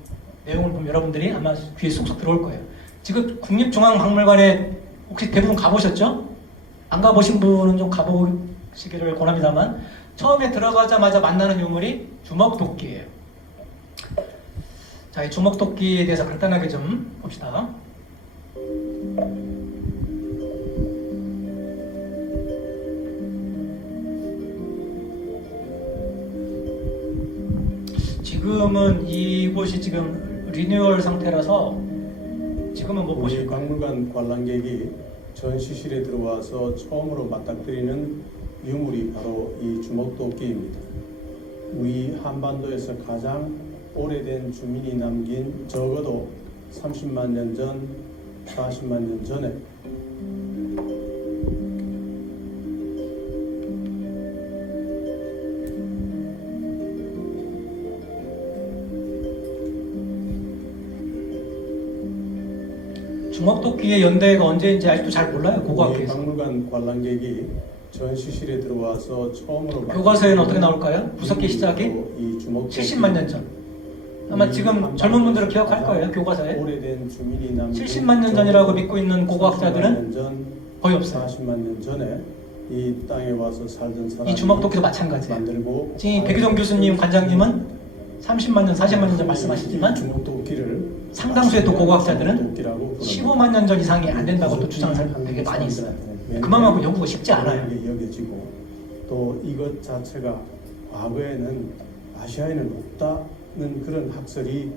내용을 보면 여러분들이 아마 귀에 쏙쏙 들어올 거예요. 지금 국립중앙박물관에 혹시 대부분 가보셨죠? 안 가보신 분은 좀 가보시기를 권합니다만, 처음에 들어가자마자 만나는 유물이 주먹도끼예요. 자, 이 주먹도끼에 대해서 간단하게 좀 봅시다. 지금은 이곳이 지금 리뉴얼 상태라서 지금은 못 보실 우리 거예요. 박물관 관람객이 전시실에 들어와서 처음으로 맞닥뜨리는 유물이 바로 이 주먹도끼입니다. 우리 한반도에서 가장 오래된 주민이 남긴 적어도 30만 년 전, 40만 년 전에 주먹도끼의 연대가 언제인지 아직도 잘 몰라요. 우리 고고학교에서. 박물관 관람객이 전시실에 들어와서 처음으로 교과서에는 어떻게 나올까요? 구석기 시작이 이 주먹도끼 70만 년 전. 아마 지금 젊은 분들은 기억할 거예요. 교과서에. 오래된 주민이 남긴 70만 년 전이라고 믿고 있는 고고학자들은 30만 년 전, 거의 없어요. 40만 년 전에 이 땅에 와서 살던 사람이 이 주먹도끼도 마찬가지예요. 만들고 지금 백유정 교수님, 관장님은 30만 년, 40만 년 전 이 말씀하시지만 주먹도끼를 상당수의 또 고고학자들은 주먹도끼라고 15만 년 전 이상이 안 된다고 또 주장하는 사람이 되게 많이 있어요. 그만큼 연구가 쉽지 않아요. 여겨지고 또 이것 자체가 과거에는 아시아에는 없다는 그런 학설이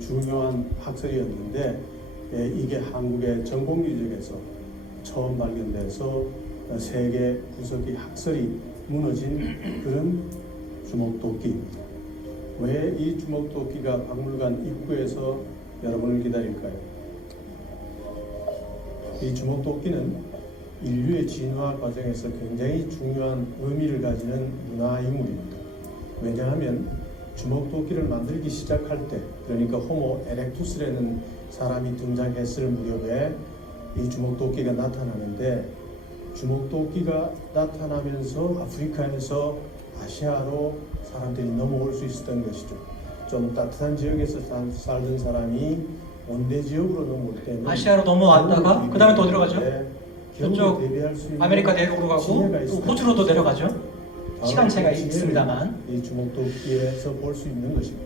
중요한 학설이었는데 이게 한국의 전공유적에서 처음 발견돼서 세계 구석기 학설이 무너진 그런 주먹도끼입니다. 왜 이 주먹도끼가 박물관 입구에서 여러분을 기다릴까요? 이 주먹도끼는 인류의 진화 과정에서 굉장히 중요한 의미를 가지는 문화유물입니다. 왜냐하면 주먹도끼를 만들기 시작할 때, 그러니까 호모 에렉투스라는 사람이 등장했을 무렵에 이 주먹도끼가 나타나는데, 주먹도끼가 나타나면서 아프리카에서 아시아로 사람들이 넘어올 수 있었던 것이죠. 좀 따뜻한 지역에서 살던 사람이 온대 지역으로 넘어올 때는 아시아로 넘어왔다가 그 다음에 또 어디로 가죠? 저쪽 대비할 수 있는 아메리카 내륙으로 가고 지혜가 또 있습니다. 호주로도 내려가죠. 바로 시간차가 그 지혜를 있습니다만. 이 주먹도끼에서 볼 수 있는 것입니다.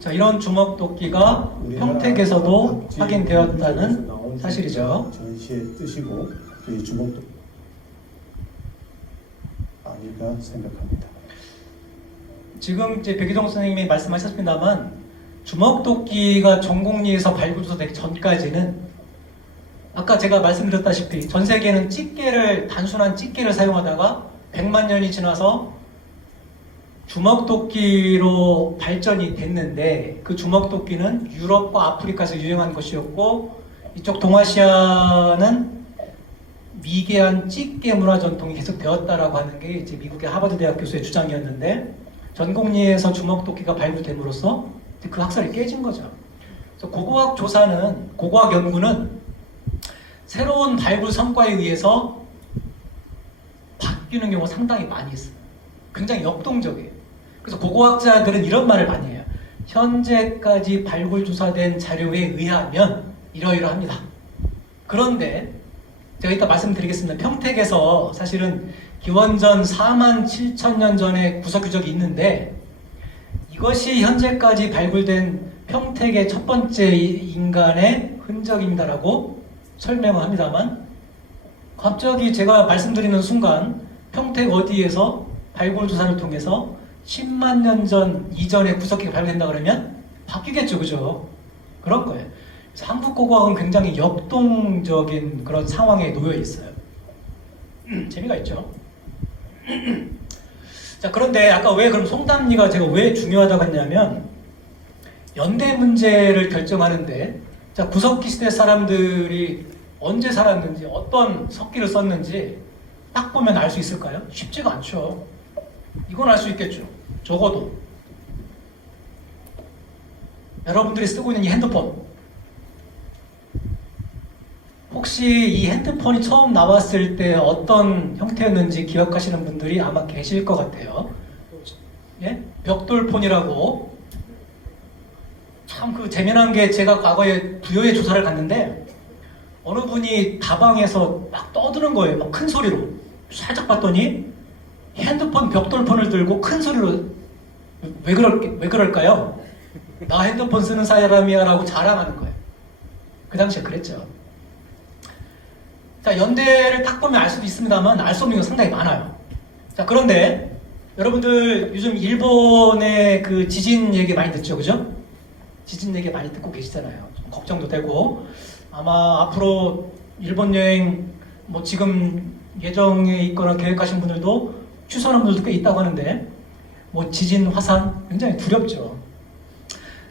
자, 이런 주먹도끼가 평택에서도 확인되었다는 사실이죠. 전시의 뜻이고 이 주먹도끼 아닐까 생각합니다. 지금 이제 백희동 선생님이 말씀하셨습니다만 주먹도끼가 전곡리에서 발굴조사되기 전까지는 아까 제가 말씀드렸다시피 전 세계는 단순한 집게를 사용하다가 100만 년이 지나서 주먹도끼로 발전이 됐는데 그 주먹도끼는 유럽과 아프리카에서 유행한 것이었고 이쪽 동아시아는 미개한 집게 문화 전통이 계속 되었다라고 하는 게 이제 미국의 하버드 대학 교수의 주장이었는데 전곡리에서 주먹도끼가 발굴됨으로써 그 학설이 깨진 거죠. 그래서 고고학 연구는 새로운 발굴 성과에 의해서 바뀌는 경우가 상당히 많이 있어요. 굉장히 역동적이에요. 그래서 고고학자들은 이런 말을 많이 해요. 현재까지 발굴 조사된 자료에 의하면 이러이러합니다. 그런데 제가 이따 말씀드리겠습니다. 평택에서 사실은 기원전 4만 7천 년 전에 구석 유적이 있는데 이것이 현재까지 발굴된 평택의 첫 번째 인간의 흔적입니다라고 설명을 합니다만 갑자기 제가 말씀드리는 순간 평택 어디에서 발굴 조사를 통해서 10만 년 전 이전의 구석기가 발견된다 그러면 바뀌겠죠, 그죠? 그런 거예요. 그래서 한국 고고학은 굉장히 역동적인 그런 상황에 놓여 있어요. 재미가 있죠. 자, 그런데 아까 왜 그럼 송담리가 제가 왜 중요하다고 했냐면 연대 문제를 결정하는데 자, 구석기 시대 사람들이 언제 살았는지 어떤 석기를 썼는지 딱 보면 알 수 있을까요? 쉽지가 않죠. 이건 알 수 있겠죠. 적어도 여러분들이 쓰고 있는 이 핸드폰 혹시 이 핸드폰이 처음 나왔을 때 어떤 형태였는지 기억하시는 분들이 아마 계실 것 같아요. 예? 벽돌폰이라고 참 그 재미난 게 제가 과거에 부여의 조사를 갔는데 어느 분이 다방에서 막 떠드는 거예요. 막 큰 소리로. 살짝 봤더니 핸드폰 벽돌폰을 들고 큰 소리로 왜 그럴까요? 나 핸드폰 쓰는 사람이야 라고 자랑하는 거예요. 그 당시에 그랬죠. 자, 연대를 딱 보면 알 수도 있습니다만 알 수 없는 게 상당히 많아요. 자, 그런데 여러분들 요즘 일본의 그 지진 얘기 많이 듣죠, 그죠? 지진 얘기 많이 듣고 계시잖아요. 좀 걱정도 되고 아마 앞으로 일본 여행 뭐 지금 예정에 있거나 계획하신 분들도 취소하는 분들도 꽤 있다고 하는데 뭐 지진, 화산 굉장히 두렵죠.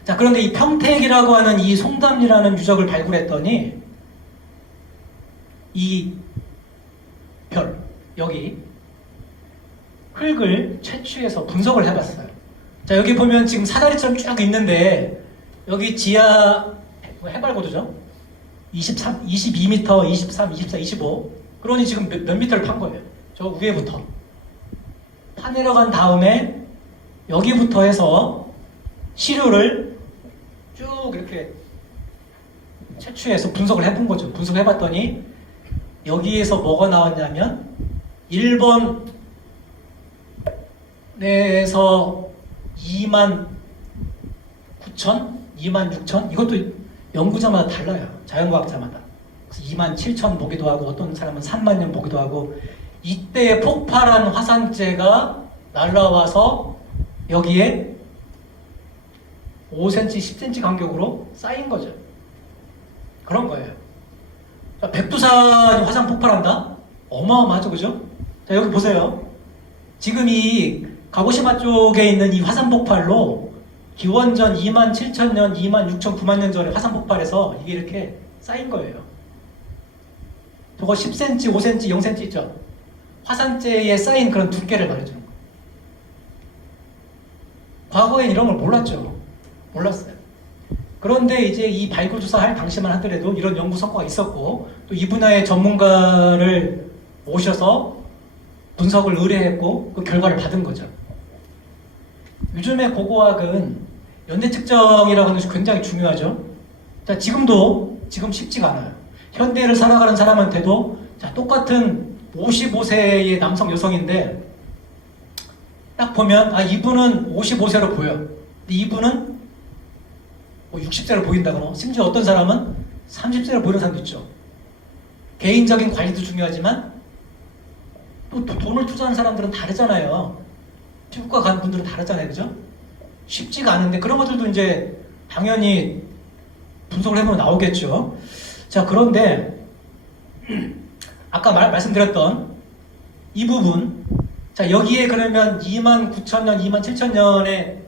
자, 그런데 이 평택이라고 하는 이 송담리라는 유적을 발굴했더니 이 별, 여기 흙을 채취해서 분석을 해봤어요. 자, 여기 보면 지금 사다리처럼 쭉 있는데 여기 지하 해발 고도죠? 23, 22m, 23, 24, 25 그러니 지금 몇 미터를 판 거예요. 저 위에부터 파 내려간 다음에 여기부터 해서 시료를 쭉 이렇게 채취해서 분석을 해본 거죠. 분석해봤더니 여기에서 뭐가 나왔냐면 일본 내에서 2만 9천, 2만 6천 이것도 연구자마다 달라요. 자연과학자마다. 그래서 2만 7천 보기도 하고 어떤 사람은 3만 년 보기도 하고 이때 폭발한 화산재가 날라와서 여기에 5cm, 10cm 간격으로 쌓인 거죠. 그런 거예요. 자, 백두산이 화산 폭발한다? 어마어마하죠, 그죠? 자, 여기 보세요. 지금 이 가고시마 쪽에 있는 이 화산 폭발로 기원전 2만 7천 년, 2만 6천, 9만 년 전에 화산 폭발해서 이게 이렇게 쌓인 거예요. 저거 10cm, 5cm, 0cm 있죠? 화산재에 쌓인 그런 두께를 말해주는 거예요. 과거엔 이런 걸 몰랐죠. 몰랐어요. 그런데 이제 이 발굴 조사할 당시만 하더라도 이런 연구 성과가 있었고 또 이 분야의 전문가를 모셔서 분석을 의뢰했고 그 결과를 받은 거죠. 요즘의 고고학은 연대 측정이라고 하는 것이 굉장히 중요하죠. 자, 지금 쉽지가 않아요. 현대를 살아가는 사람한테도 자, 똑같은 55세의 남성 여성인데 딱 보면 아, 이분은 55세로 보여. 이분은 뭐 60세를 보인다거나 심지어 어떤 사람은 30세를 보이는 사람도 있죠. 개인적인 관리도 중요하지만 또 돈을 투자하는 사람들은 다르잖아요. 피부과 가는 분들은 다르잖아요. 그죠? 쉽지가 않은데 그런 것들도 이제 당연히 분석을 해보면 나오겠죠. 자, 그런데 아까 말씀드렸던 이 부분, 자, 여기에 그러면 29,000년, 27,000년의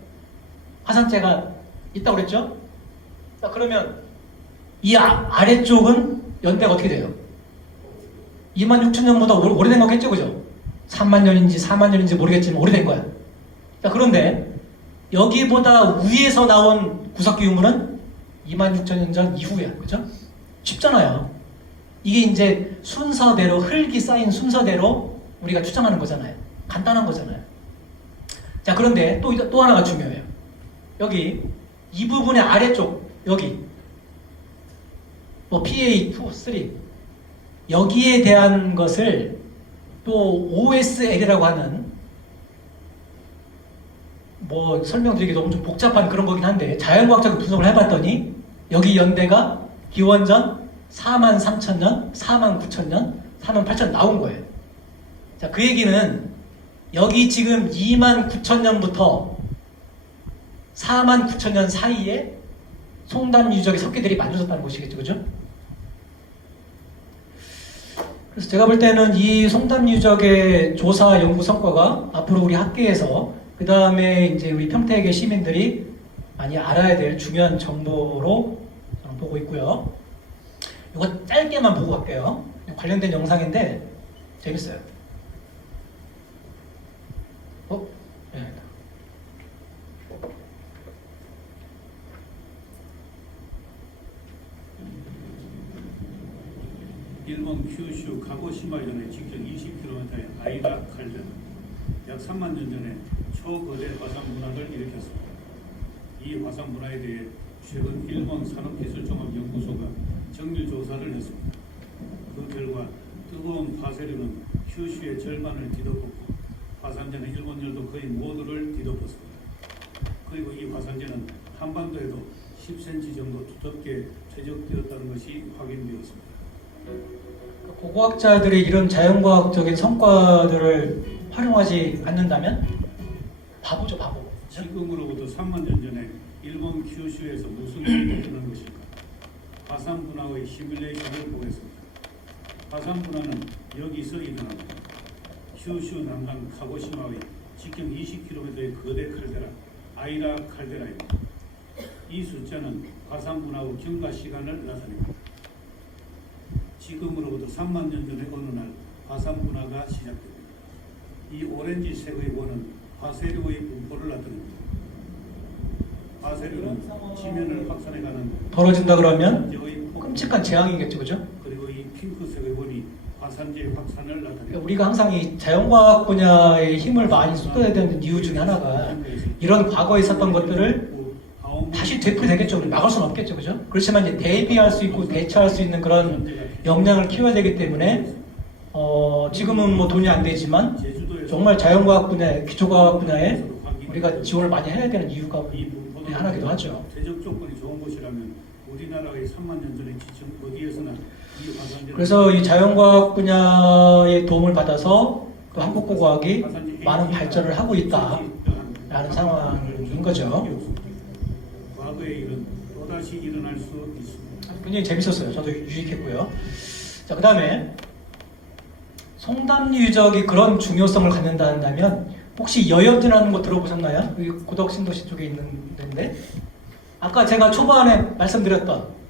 화산재가 있다고 그랬죠? 자, 그러면 이 아래쪽은 연대가 어떻게 돼요? 26,000년보다 오래된 거겠죠, 그죠? 3만 년인지 4만 년인지 모르겠지만 오래된 거야. 자, 그런데 여기보다 위에서 나온 구석기 유물은 26,000년 전 이후야, 그죠? 쉽잖아요. 이게 이제 순서대로, 흙이 쌓인 순서대로 우리가 추정하는 거잖아요. 간단한 거잖아요. 자, 그런데 또 하나가 중요해요. 여기 이 부분의 아래쪽, 여기 뭐 PA2, 3 여기에 대한 것을 또 OSL이라고 하는 뭐 설명드리기 너무 좀 복잡한 그런 거긴 한데 자연과학적인 분석을 해봤더니 여기 연대가 기원전 43,000년, 49,000년, 48,000년 나온 거예요. 자, 그 얘기는 여기 지금 29,000년부터 49,000년 사이에 송담 유적의 석기들이 만들어졌다는 것이겠죠, 그죠? 그래서 제가 볼 때는 이 송담 유적의 조사 연구 성과가 앞으로 우리 학계에서 그 다음에 이제 우리 평택의 시민들이 많이 알아야 될 중요한 정보로 저는 보고 있고요. 이거 짧게만 보고 갈게요. 관련된 영상인데 재밌어요. 네. 일본 큐슈 가고시마현의 직경 20km의 아이라 칼데라, 약 3만 년 전에 초거대 화산 문화를 일으켰습니다. 이 화산 문화에 대해 최근 일본 산업기술종합연구소가 정밀 조사를 했습니다. 그 결과 뜨거운 파쇄류는 큐슈의 절반을 뒤덮었고 화산재는 일본열도 거의 모두를 뒤덮었습니다. 그리고 이 화산재는 한반도에도 10cm 정도 두텁게 퇴적되었다는 것이 확인되었습니다. 고고학자들이 이런 자연과학적인 성과들을 활용하지 않는다면 바보죠, 바보. 지금으로부터 3만 년 전에 일본 큐슈에서 무슨 일이 일어난 것일까? 화산 분화의 시뮬레이션을 보겠습니다. 화산 분화는 여기서 일어납니다. 큐슈 남단 카고시마의 직경 20km의 거대 칼데라 아이라 칼데라입니다. 이 숫자는 화산 분화 후 경과 시간을 나타냅니다. 지금으로부터 3만 년 전의 어느 날 화산 분화가 시작됩니다. 이 오렌지색의 원은 화쇄류의 분포를 나타냅니다. 화쇄류는 지면을 확산해가는 벌어진다 그러면 화산재의 폭, 끔찍한 재앙이겠죠, 그죠? 그리고 이 핑크색의 원이 화산재의 확산을 나타냅니다. 우리가 항상 이 자연과학 분야에 힘을 많이 쏟아야 되는 이유 중에 하나가 이런 과거에 있었던 것들을 다시 되풀이되겠죠. 막을 수는 없겠죠, 그죠? 그렇지만 이제 대비할 수 있고 대처할 수 있는 그런 역량을 키워야 되기 때문에 지금은 뭐 돈이 안 되지만 정말 자연과학 분야, 기초과학 분야에 우리가 지원을 많이 해야 되는 이유가 하나기도 하죠. 퇴적 조건이 좋은 곳이라면 우리나라의 3만 년 전의 지층 어디에서나 이 화산재 그래서 이 자연과학 분야의 도움을 받아서 또 한국고고학이 많은 발전을 하고 있다라는 상황인 거죠. 과거의 일은 또다시 일어날 수 있습니다. 굉장히 재밌었어요. 저도 유익했고요. 자, 그 다음에 송담 유적이 그런 중요성을 갖는다 한다면 혹시 여염지라는 거 들어보셨나요? 여기 고덕 신도시 쪽에 있는 데인데 아까 제가 초반에 말씀드렸던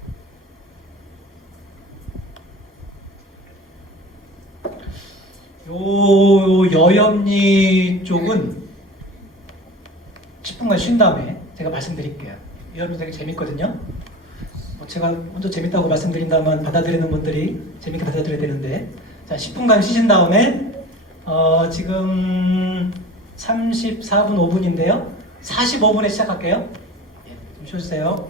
요 여염리 쪽은 10분간 쉰 다음에 제가 말씀드릴게요. 여염리 되게 재밌거든요. 제가 먼저 재밌다고 말씀드린다면 받아들이는 분들이 재밌게 받아들여야 되는데 자 10분간 쉬신 다음에 지금 34분 5분인데요 45분에 시작할게요. 좀 쉬어주세요.